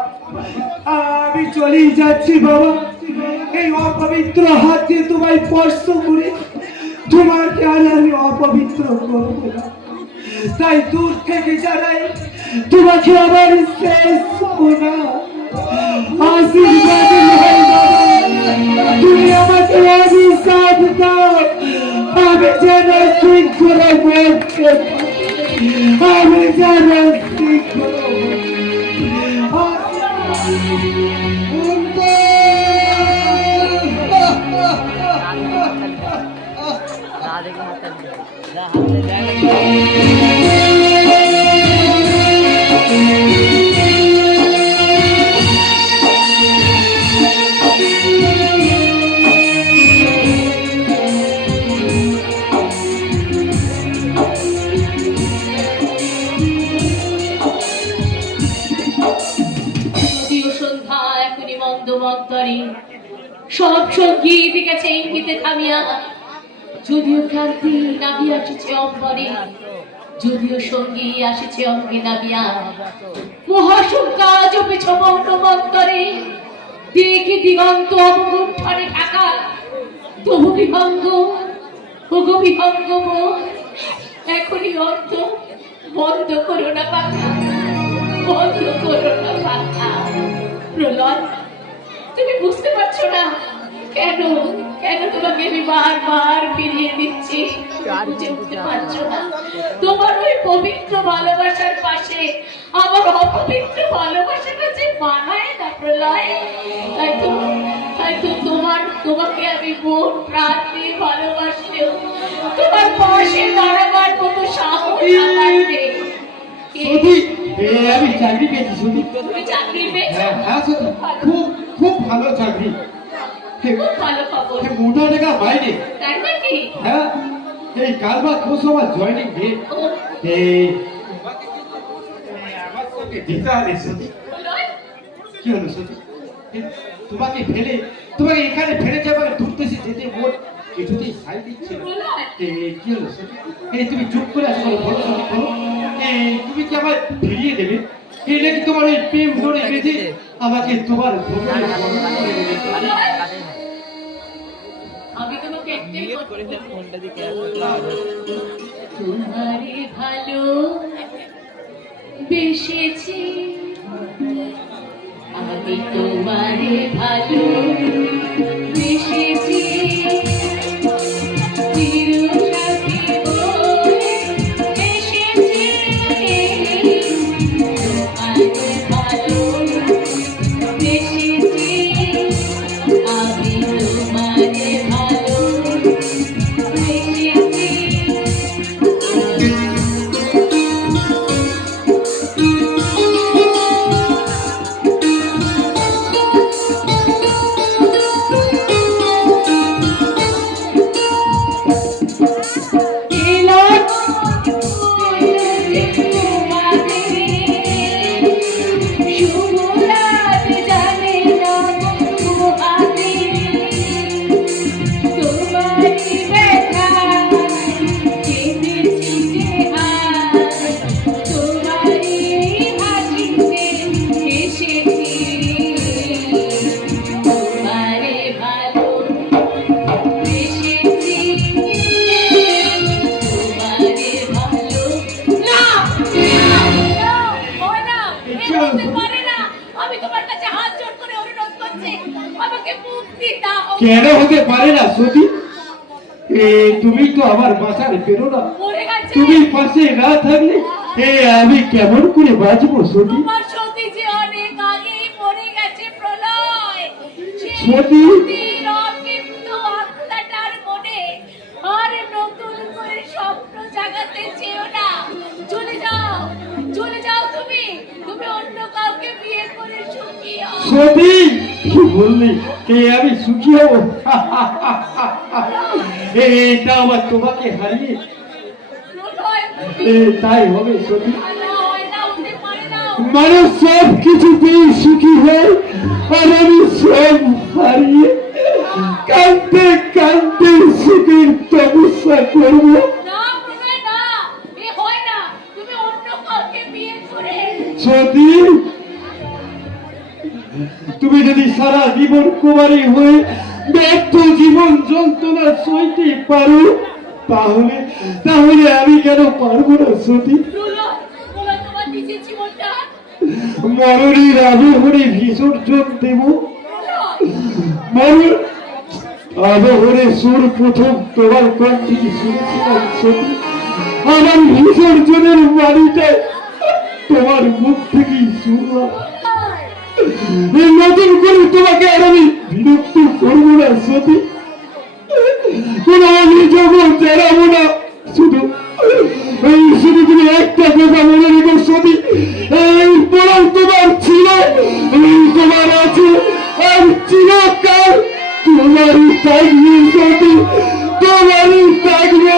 আমি চলেই যাচ্ছি বাবা। এই অপবিত্র হাত দিয়ে তোমায় স্পর্শ করে তোমাকে আর আমি অপবিত্র করবো না, তাই দূর থেকে জানাই তোমাকে আমার শেষ শোনা আশীর্বাদ হয় বাবা। তুমি আমাকে অভিশাপ দাও, আমি যেন শৃঙ্খল বলতে আমি যেন শৃঙ্খল যদিও সন্ধ্যা এখনই মন্দ মন্তরে, সব সঙ্গীত গেছে ইঙ্গিতে থামিয়া, যদিও ক্রান্তি নামিয়া আসিছে অম্বরে, যদিও সঙ্গী আসিছে অঙ্গে নামিয়া, মহাশঙ্কা জপেছ মৌন মন্তরে, দিক দিগন্ত অবগুণ্ঠনে ঢাকা, তবু বিভঙ্গ ওগো বিভঙ্গ মন, এখনই অন্ত বন্ধ করো না পাখা, বন্ধ করো না পাখা। প্রলয়, তুমি বুঝতে পারছো না কেন কেন তোমাকে আমি বারবার ফিরিয়ে দিচ্ছি? বুঝে উঠতে পারছো না? তোমার ওই পবিত্র ভালোবাসার পাশে আমার অপবিত্র ভালোবাসাটা যে মানায় না প্রলয়। তাই তো তোমাকে আমি মন প্রাণ দিয়ে ভালোবাসলেও তোমার পাশে দাঁড়াবার মতো সাহস আমার নেই। সত্যি আমি চাকরি পেয়েছি সত্যি। তুমি চাকরি পেয়েছো? হ্যাঁ সত্যি, খুব খুব ভালো চাকরি, খুব ভালো খবর। মোটা টাকা বাইরে। তাই নাকি? হ্যাঁ, এই কাল বা পরশু আমার জয়েনিং ডে। ও, আমার সঙ্গে যেতে হবে সত্যি। প্রলয়, কি হলো সত্যি? তোমাকে এখানে ফেলে যাবে দূর দেশে যেতে মোট কিছুতেই সাই দিচ্ছে না। প্রলয়, কি হলো সত্যি? তুমি চুপ করে আছো, বলো সত্যি বলো। তুমি কি আমার ফিরিয়ে দেবে? এই নাকি তোমার ওই প্রেম ধরে বেঁধে আমাকে তোমার ভ্রমণে বরণ করে দেবে? প্রলয়, আমি তোমাকে একটাই কথা বলবো। তোমারে ভালো বেসেছি, আমি তোমারে ভালো বেসেছি, চিরসাথী বলে এসেছি, তোমারে ভালো বেসেছি, আমি তোমারে ভালো বেসেছি। কেন হতে পারে না সতী? তুমি তো আমার বাঁচার পেরো না, তুমি পাশে না থাকলে আমি কেমন করে বাঁচবো সতী? সতী, সতী কি বললি? আমি সুখী হব? এটা আমার তোমাকে হারিয়ে তাই হবে সতী? মানুষ সব কিছুতেই সুখী হয় আর আমি সব হারিয়ে কাঁদতে কাঁদতে সুখের তপস্যা করবো। সতী, তুমি যদি সারা জীবন কুমারী হয়ে ব্যর্থ জীবন যন্ত্রণা সইতে পারো তাহলে তাহলে আমি কেন পারবো না সতী? তোমার নিজের জীবনটা মরণের আবহরে বিসর্জন দেব। মরণ আবহরে সুর প্রথম তোমার কণ্ঠে শুনেছিলাম সতী। আমার বিসর্জনের বাড়িতে তোমার মুখ থেকেই শুনলাম। নতুন করে তোমাকে আর আমি বিরক্ত করবো না সতী। কোন অভিযোগ জানাবো না। শুধু শুধু তুমি একটা কথা মনে রেখো সতী, এই পড়াল তোমার ছিল, এই তোমার আছে, আর চিরকাল তোমারই থাকবে সতী, তোমারই থাকবে।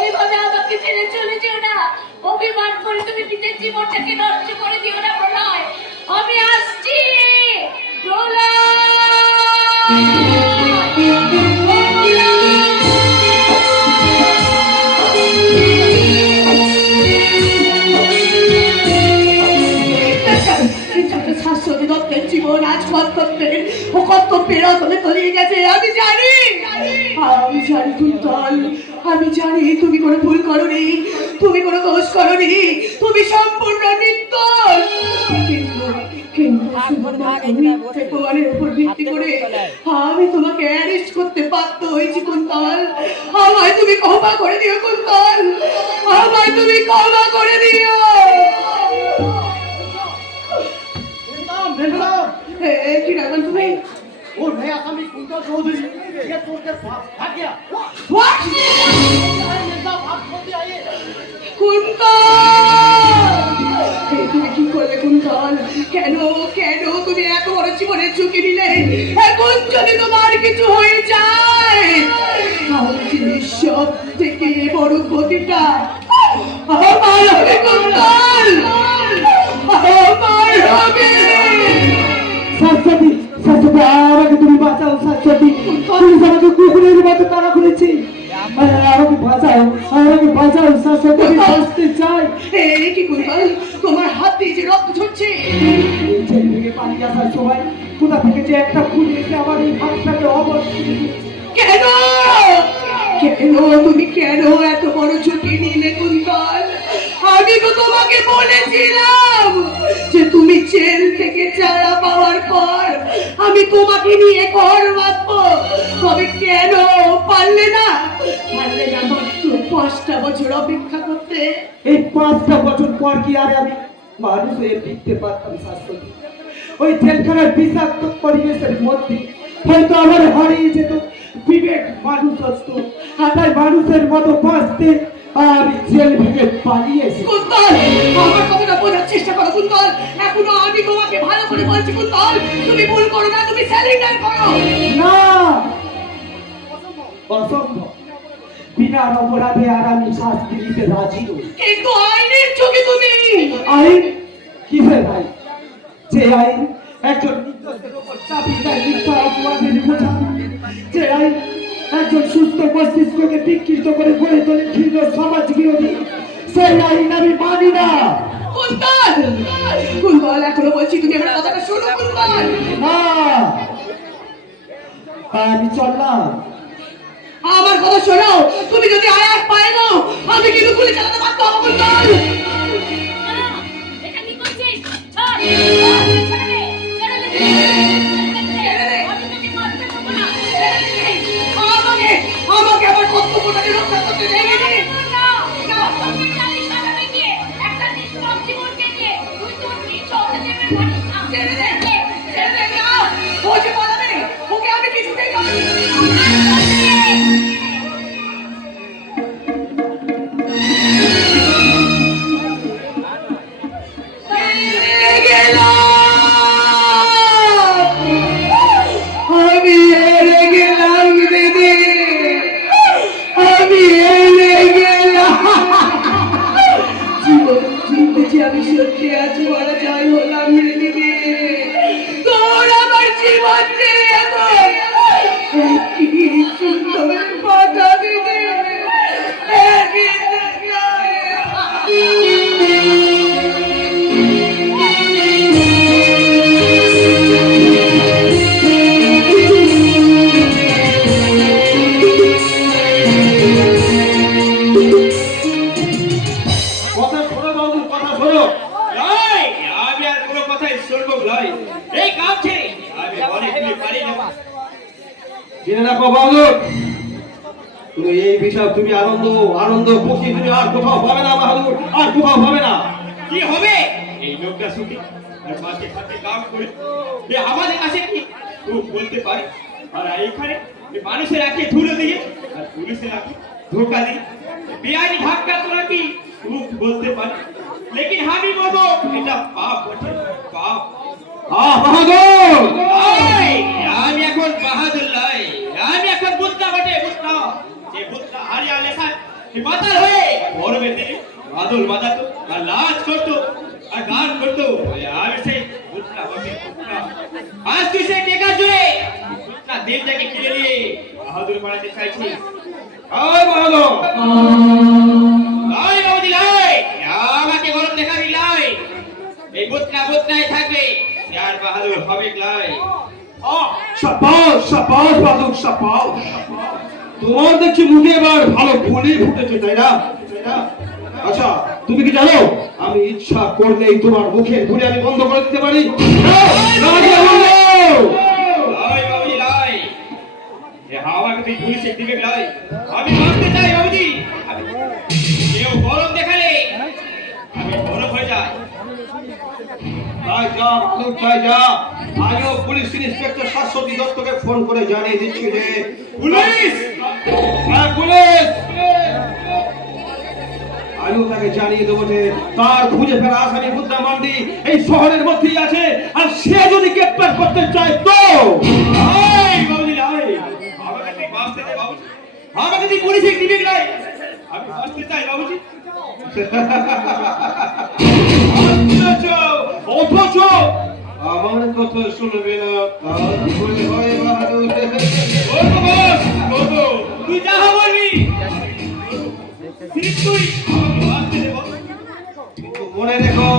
এইভাবে আমাকে ছেড়ে চলে যেও না। অভিমান করে তুমি নিজের জীবনটাকে নষ্ট করে দিও না প্রলয়। আমি আসছি শাশ্বতী দত্তের জীবন আজ কর্তব্যের অতলে তলিয়ে গেছে। আমি জানি কুন্তল, আমি জানি তুমি কোনো ভুল করনি, তুমি কোনো দোষ করনি, তুমি সম্পূর্ণ নির্দোষ। প্রমাণের উপর ভিত্তি করে আমি তোমাকে অ্যারেস্ট করতে বাধ্য হয়েছি কুন্তল। আমায় তুমি ক্ষমা করে দিও কুন্তল, আমায় তুমি ক্ষমা করে দিও। কি রাখবেন তুমি? और मैं आसामी कुंतल चौधरी ये तोड़कर भाग गया। What? তুমি কি করলে কুন্তল? কেন কেন তুমি এত বড় জীবনের ঝুঁকি নিলে? এখন যদি তোমার কিছু হয়ে যায়, তাহলে সব থেকে বড় ক্ষতিটা আমার হবে কুন্তল, আমার হবে। শাশ্বতী, শাশ্বতী, আমাকে তুমি বাঁচাও শাশ্বতী। পুলিশ আমাকে কুকুরের মতো তাড়া করেছে। আমাকে বাঁচাও, আমাকে বাঁচাও শাশ্বতী, আমি বাঁচতে চাই। এই কি কুন্তল, তোমার হাত দিয়ে যে রক্ত ঝরছে। জেল থেকে পালিয়ে আসার সময় কোথা থেকে যে একটা ফুল এসে আমার এই হাতটাকে অবশ করে দিয়েছে। কেন কেন তুমি কেন এত বড় ঝুঁকি নিলে কুন্তল? আমি তো তোমাকে বলেছিলাম যে তুমি জেল থেকে ছাড়া পাওয়ার পর আমি তোমাকে নিয়ে ঘর বাঁধবো। তবে কেন পারলে না মাত্র 5টা বছর অপেক্ষা করতে? এই 5টা বছর পর কি আর আমি মানুষ হয়ে ফিরতে পারতাম শাশ্বতী? ওই জেলখানার বিষাক্ত পরিবেশের মধ্যে হয়তো আমার হারিয়ে যেত বিবেক, মানুষত্ব। তাই মানুষের মতো বাঁচতে আমি জেল ভেঙে পালিয়েছি। কুন্তল, আমার কথাটা বোঝার চেষ্টা করো কুন্তল। এখনো আমি তোমাকে ভালো করে বলছি কুন্তল, তুমি ভুল করো না, তুমি স্যালেন্ডার করো। না, অসম্ভব। বিনা অপরাধে আর আমি শাস্তি দিতে রাজি নই। কিন্তু আইনের চোখে তুমি আইন কিসের আইন? যে আইন একজন নির্দোষের উপর চাপিয়ে দেয় মিথ্যা অপরাধের বোঝা, যে আইন একজন সুস্থ মস্তিষ্ককে বিকৃত করে গড়ে তোলে ঘৃণ্য সমাজ বিরোধী, সেই আইন আমি মানি না। কুন্তল, কুন্তল, এখনো বলছি তুমি আমার কথাটা শোনো কুন্তল। না, আমি চললাম। আমার কথা শোনো, তুমি যদি আয়াত পায় না আমি কিন্তু গুলি চালাতে বাধ্য হবো কুন্তল। এটা কি করছিস? ছাড়, ছেড়ে দে, ছেড়ে দে, আমি তোকে মারতে দেবো না। আমাকে আমার কর্তব্যটাকে রক্ষা করতে দেবে না। তুমি জানিস না আমি কে? একটা নিষ্পাপ জীবনকে নিয়ে তুই তোর নিজ অত্যাচারের পারিস না। ছেড়ে দে, ছেড়ে দে না। ও যে পালাবে, ওকে আমি কিছুতেই যাবো না। গেলাম। বাহাদুর, তুমি এই বিষয় তুমি আনন্দ আনন্দ খুশি তুমি আর কোথাও পাবে না বাহাদুর, আর কোথাও পাবে না। কি হবে এই লোকটা শুধু আর মাকে সাথে কাম করে এ আমাদের কাছে কি ও বলতে পারে? আর এইখানে এ মানুষের আঁকে ধুলো দিয়ে আর পুলিশের আঁকে ধোকা দিয়ে বেআইনি ধাক্কা তোলা কি ও বলতে পারে? লেকিন আমি বলবো এটা পাপ বটে, পাপ। বাহাদুর, ওই, আমি এখন বাহাদুর নয়, আমি এখন বুদ্ধা বটে, বুদ্ধা। যে বুদ্ধা হারিয়া লেখা মাতাল হয়ে বড় বেঁধে বাদল বাজাতো আর লাজ করতো আর গান করতো, আমি সেই বুদ্ধা বটে, বুদ্ধা। আজ তুই সেই টেকা জুড়ে বুদ্ধা দিলটাকে কিনে নিয়ে বাহাদুর বানাতে চাইছিস। ওই বাহাদুর, নয় বাবুজি নয়, আমাকে গরম দেখাবি নয়। এই বুদ্ধা বুদ্ধাই থাকবে, আর বাহাদুর হবে নয়। সাপাস সাপাস বাহাদুর, সাপাস। তোমার দেখছি মুখে এবার ভালো ফুলই ফুটেছে, তাই না? আচ্ছা, তুমি কি জানো আমি ইচ্ছা করলেই তোমার মুখের ঘুরে আমি বন্ধ করে দিতে পারি? লয় বাবুজি লয়, এ হাওয়াকে তুই পুলিশে দিবে লয়। আমি মারতে চাই বাবুজি, কেউ গরম দেখালে আমি গরম হয়ে যাই। তাই যা বাহাদুর, তাই যা। আমিও পুলিশ ইন্সপেক্টর শাশ্বতী দত্তকে ফোন করে জানিয়ে দিচ্ছি যে পুলিশ, হ্যাঁ পুলিশ, আমিও তাকে জানিয়ে দেবো যে তার খুঁজে ফেরা আসামি বুদ্ধা মান্ডি এই শহরের মধ্যেই আছে, আর সে যদি গ্রেপ্তার করতে চায় তো লয় বাবুজি লয়, আমাকে তুই বাঁচতে দে বাবুজি, আমাকে তুই পুলিশে দিবে লয়। আমি বাঁচতে চাই বাবুজি। অথচ আমার কথা শুনবে না, কাজ করে হয় বাহাদুর। তুই যা বলবি তুই আমাকে বাঁচতে দে বাবু। কিন্তু মনে রেখো,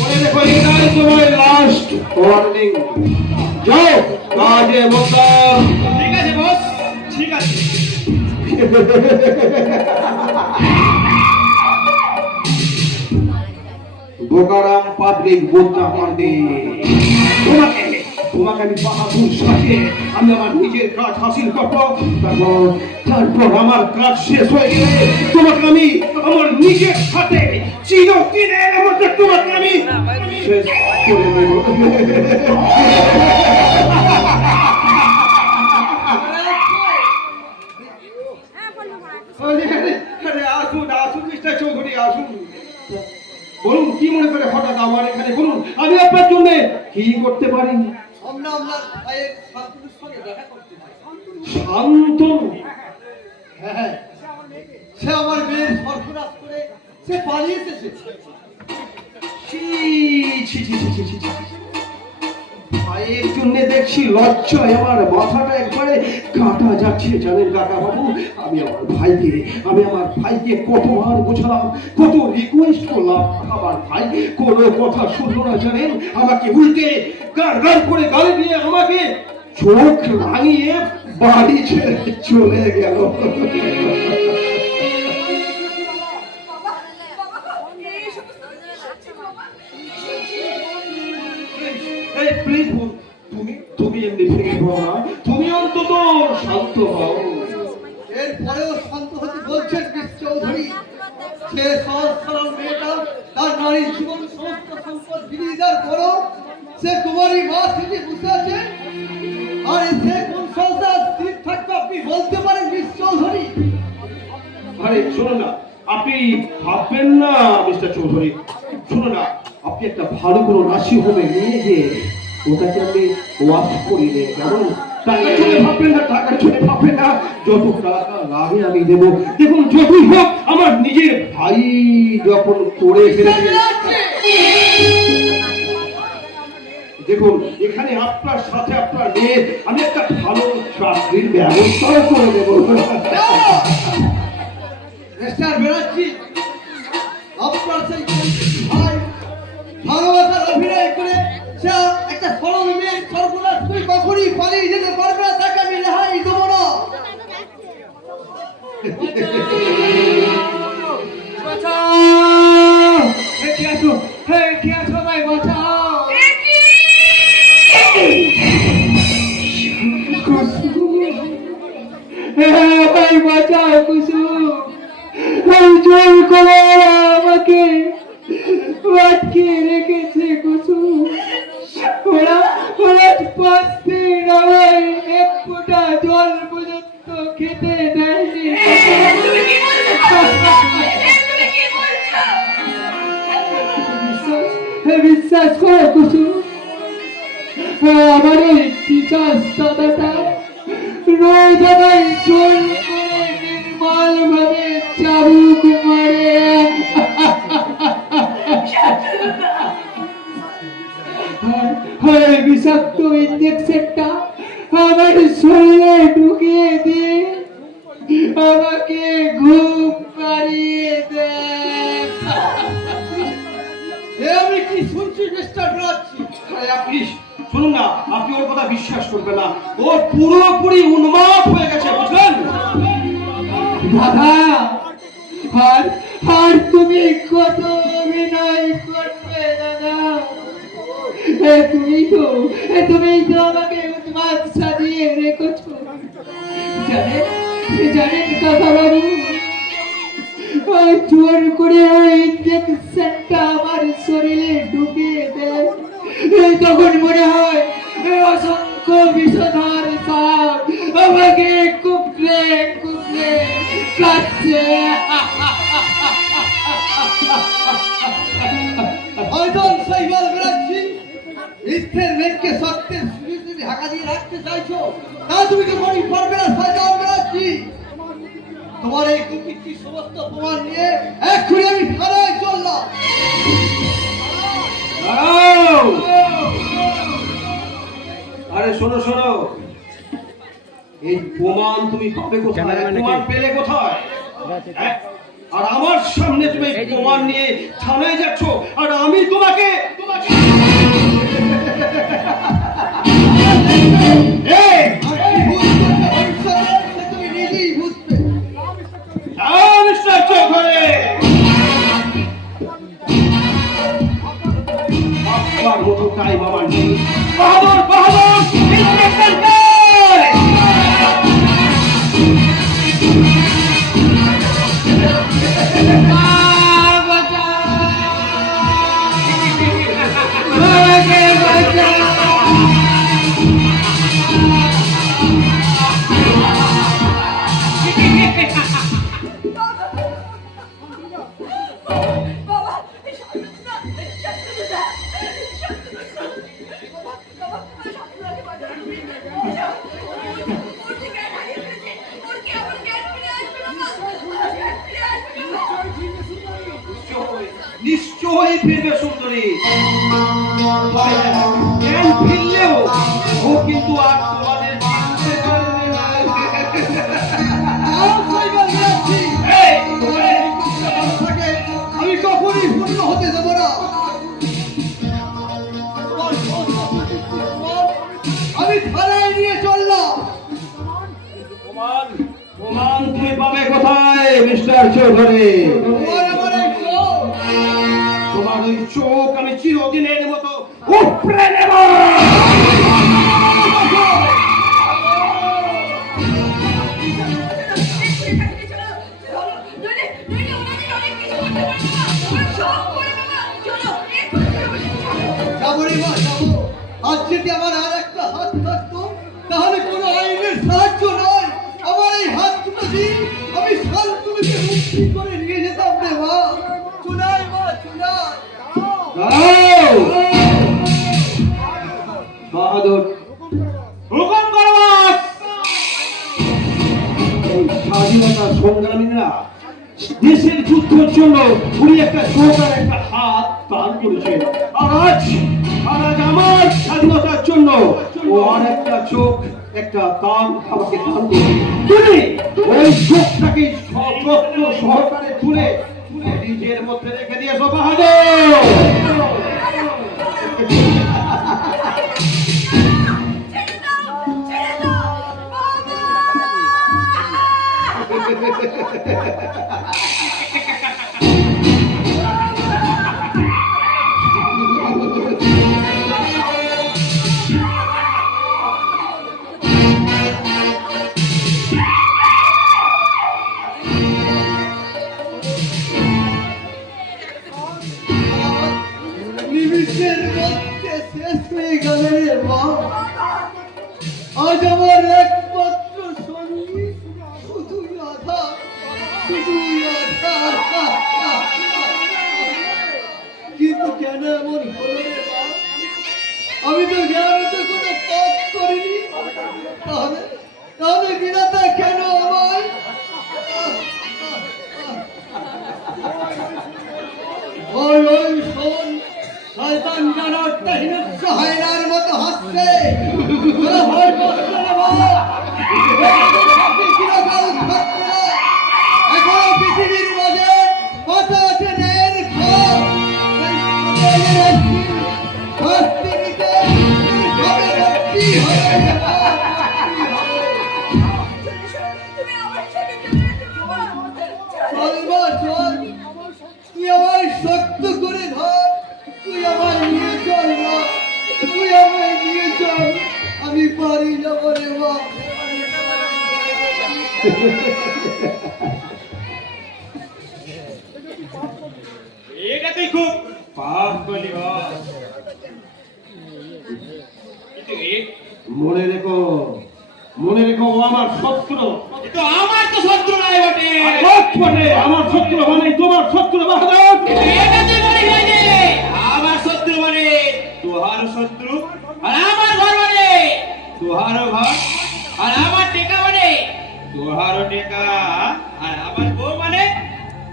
মনে রেখো এটাই তোমার লাস্ট ওয়ার্নিং। যাও কাজে বন্ধ। ঠিক আছে বস, ঠিক আছে। বোকারাম পাবলিক বুদ্ধা মান্ডি, তোমাকে তোমাকে আমি বাহাদুর সাথে আমি আমার নিজের কাজ হাসিল করবো, তারপর আমার কাজ শেষ হয়ে গেলে তোমাকে আমি আমার নিজের সাথে চিরদিনের মধ্যে তোমাকে আমি শেষ করে দেবো। আসুন আসুন মিস্টার চৌধুরী, আসুন। বলুন কি মনে করে হঠাৎ আমার এখানে, বলুন আমি আপনার জন্য কি করতে পারি? আমরা আপনার ভাইয়ের শান্তনুর সঙ্গে দেখা করতে চাই। শান্তনু? হ্যাঁ হ্যাঁ, সে আমার মেয়ের সর্বনাশ করে সে পালিয়ে এসেছে। ছি ছি ছি ছি ছি ছি ছি। ভাইয়ের জন্য দেখছি লজ্জায় আমার মাথাটা একবারে কাটা যাচ্ছে। জানেন কাকা বাবু, আমি আমার ভাইকে কতবার বোঝালাম, কত রিকোয়েস্ট করলাম, আমার ভাই কোনো কথা শুনলো না। জানেন আমাকে উল্টে গার গার করে গালি দিয়ে আমাকে চোখ রাঙিয়ে বাড়ি ছেড়ে চলে গেল। এই প্লিজ তুমি এমনি ভেঙে পড়ো না, তুমি অন্তত শান্ত হও। এরপরেও শান্ত হতে বলছেন মিস চৌধুরী? সে সহজ সরল মেয়েটা তার নারীর জীবন সমস্ত সম্পদ ফিরিয়ে দেওয়ার পরও সে তোমারই মা থেকে বসে আছে, আর সে কোন সংসার স্থির থাকবে আপনি বলতে পারেন মিস চৌধুরী? আরে শোনো না, আপনি ভাববেন না মিস্টার চৌধুরী, শোনো না, আপনি একটা ভালো কোনো নার্সিং হোমে নিয়ে গিয়ে ওটাকে আপনি ওয়াশ করিয়ে কেমন? টাকার জন্য ভাববেন না, টাকার জন্য ভাববেন না, যত টাকা লাগে আমি দেবো। দেখুন যতই হোক আমার নিজের ভাই যখন করে ফেলেছে, দেখুন এখানে আপনার সাথে আপনার মেয়ে আমি একটা ভালো চাকরির ব্যবস্থাও করে দেবো। মিস্টার ব্যানার্জি, আপনার সেই ভাই ভালোবাসার অভিনয় করে সে একটা সরল মেয়ের সর্বনাশ করে কখনই পালিয়ে যেতে পারবে না, তাকে আমি রেহাই দেবো না। এ কি? ভাই বাঁচাও কুসুম, এই জোর করে আমাকে আটকে রেখেছে কুসুম। ওরা 5 দিন আমায় এক ফোঁটা জল পর্যন্ত খেতে দেয়নি। তুমি কি বলছো? তুমি কি বলছো? বিশ্বাস করো কুসুম, আমার ওই পিসাচ দাদাটা রোজ আমায় জোর করে নির্মল ভাবে চাবুক মারে। আর ওই বিষাক্ত ইঞ্জেকশনটা আমার শরীরে ঢুকিয়ে দিয়ে আমাকে ঘুম পাড়িয়ে দেয়। এ আমি কি শুনছি মিস্টার রাজ্জি? আরে আপনি শুনুন না, আপনি ওর কথা বিশ্বাস করবেন না, ও পুরোপুরি উন্মাদ হয়ে গেছে, বুঝলেন? দাদা, আর তুমি কত অভিনয় করবে দাদা? তুমি তো আমাকে উন্মাদ সাজিয়ে রেখেছো। জানেন কাকা বাবু, ওই জোর করে ওই ইঞ্জেকশনটা আমার শরীরে ঢুকিয়ে দেয়, তখন মনে হয় অসংখ্য বিষধর সাপ আমাকে কুপড়ে কুপড়ে কাটছে। আইডন সাইবাল রাজ্জি, ইস্তের মেঘকে সত্যের সুবিধে ঢাকা দিয়ে রাখতে চাইছো, তা তুমি তো করি পারবে না সাইবাল রাজ্জি। তোমার এই কুকীর্তির সমস্ত প্রমাণ নিয়ে এক্ষুনি আমি থানায় চললাম। দাঁড়াও! আরে শোনো শোনো, এই প্রমাণ তুমি পাবে কোথায়? প্রমাণ পেলে কোথায়? হ্যাঁ? আর আমার সামনে তুমি এই প্রমাণ নিয়ে থানায় যাচ্ছ, আর আমি তোমাকে এই, আর কি ভুল করতে ভবিষ্যতে সে তুমি নিজেই বুঝবে। যাও মিস্টার চৌধুরী। আপনার মতো টাইম আমার নেই। বাহাদুর বাহাদুর ইন্সপেক্টর গায়! বাবা, শান্তনুদা, শান্তনুদা, শান্তনুদা, বাবা, বাবা, শান্তনুদাকে বাঁচাও। ওর কি জ্ঞান হারিয়ে ফেলেছে? ওর কি আবার জ্ঞান ফিরে আসবে বাবা? ওর জ্ঞান ফিরে আসবে বাবা? নিশ্চয়ই ফিরবে সুন্দরী। জ্ঞান ফিরলেও ও কিন্তু আর তোমাদের চিনতে পারবে না। আর সাইবাল রাজ্জি, এই, তোমার এই কুকীর্তি ভালো থাকে, আমি কখনই পূর্ণ হতে দেব না। তোমার সমস্ত কুকীর্তির প্রমাণ আমি থানায় নিয়ে চললাম। প্রমাণ প্রমাণ তুমি পাবে কোথায় মিস্টার চৌধুরী? তোমার আমার এই চোখ, তোমার ওই চোখ আমি চিরদিনের মতো উপড়ে নেব। যাবো রে মা, যাবো। আজ যদি আমার আর একটা হাত থাকতো, তাহলে কোনো আইনের সাহায্য নয়, আমার এই হাত দুটো দিয়ে আমি শান্তনুকে মুক্তি করে নিয়ে যেতাম রে মা। চুলাই মা, চুলাই। দাঁড়াও! বাহাদুর, হুকুম করো বস! এই স্বাধীনতা সংগ্রামীরা দেশের যুদ্ধের জন্য উনি একটা চোখ আর একটা হাত দান করেছেন, আর আজ আমার স্বাধীনতার জন্য ও আর একটা চোখ একটা দান আমাকে দান করেছে। তুমি ওই চোখটাকে সযত্ন সহকারে তুলে নিজের মধ্যে রেখে দিয়েছো বাহাদুর। আজ আমার একমাত্র সঙ্গী শুধুই আধার, শুধুই আধার। কিন্তু কেন এমন হলো রে মা? আমি তো জ্ঞানীতে কোনো পাপ করিনি, তাহলে তাহলে বিধাতা কেন আমায়? ওই ওই শোন, শয়তান যেন একটা হিংস্র হায়নার মতো হাসছে। তোরা ভয় করছ না বাবা, চিরকাল থাকবে না। এখনো পৃথিবীর মাঝে কথা আছে ন্যায়ের খোঁজ। সেই খোঁজের একদিন শাস্তি নিতে হবে, মুক্তি হবে, মুক্তি হবে। তুমি আমার সাথে চলে এসেছো মা। চল মা চল, তুই আমায় শক্ত করে ধর, তুই আমায় নিয়ে চল মা, তুই আমায় নিয়ে চল। আমি পারি না বলে মা। এটা তুই খুব পাপ করলি বাবা। কিন্তু মনে রেখো, মনে রেখো, ও আমার শত্রু। এ তো আমার তো শত্রু নাই বটে। বটে, আমার শত্রু মানে তোমার শত্রু বাহাদুর। এটা তুই বলি নাই যে আমার শত্রু মানে তোহার শত্রু, আর আমার ঘর মানে তোহারও ঘর, আর আমার টেকা মানে তোহারও টেকা, আর আমার বউ মানে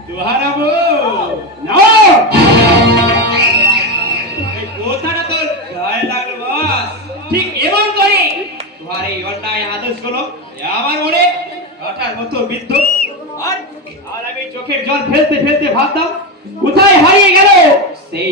তোহারও বউ। না, এই কথাটা তোর গায়ে লাগলো বাস। ঠিক এমন করে তোমার এই অন্যায় আদেশগুলো আমার মনে কাটার মতো বিদ্ধ। আর আমি চোখের জল ফেলতে ফেলতে ভাবতাম কোথায় হারিয়ে গেল সেই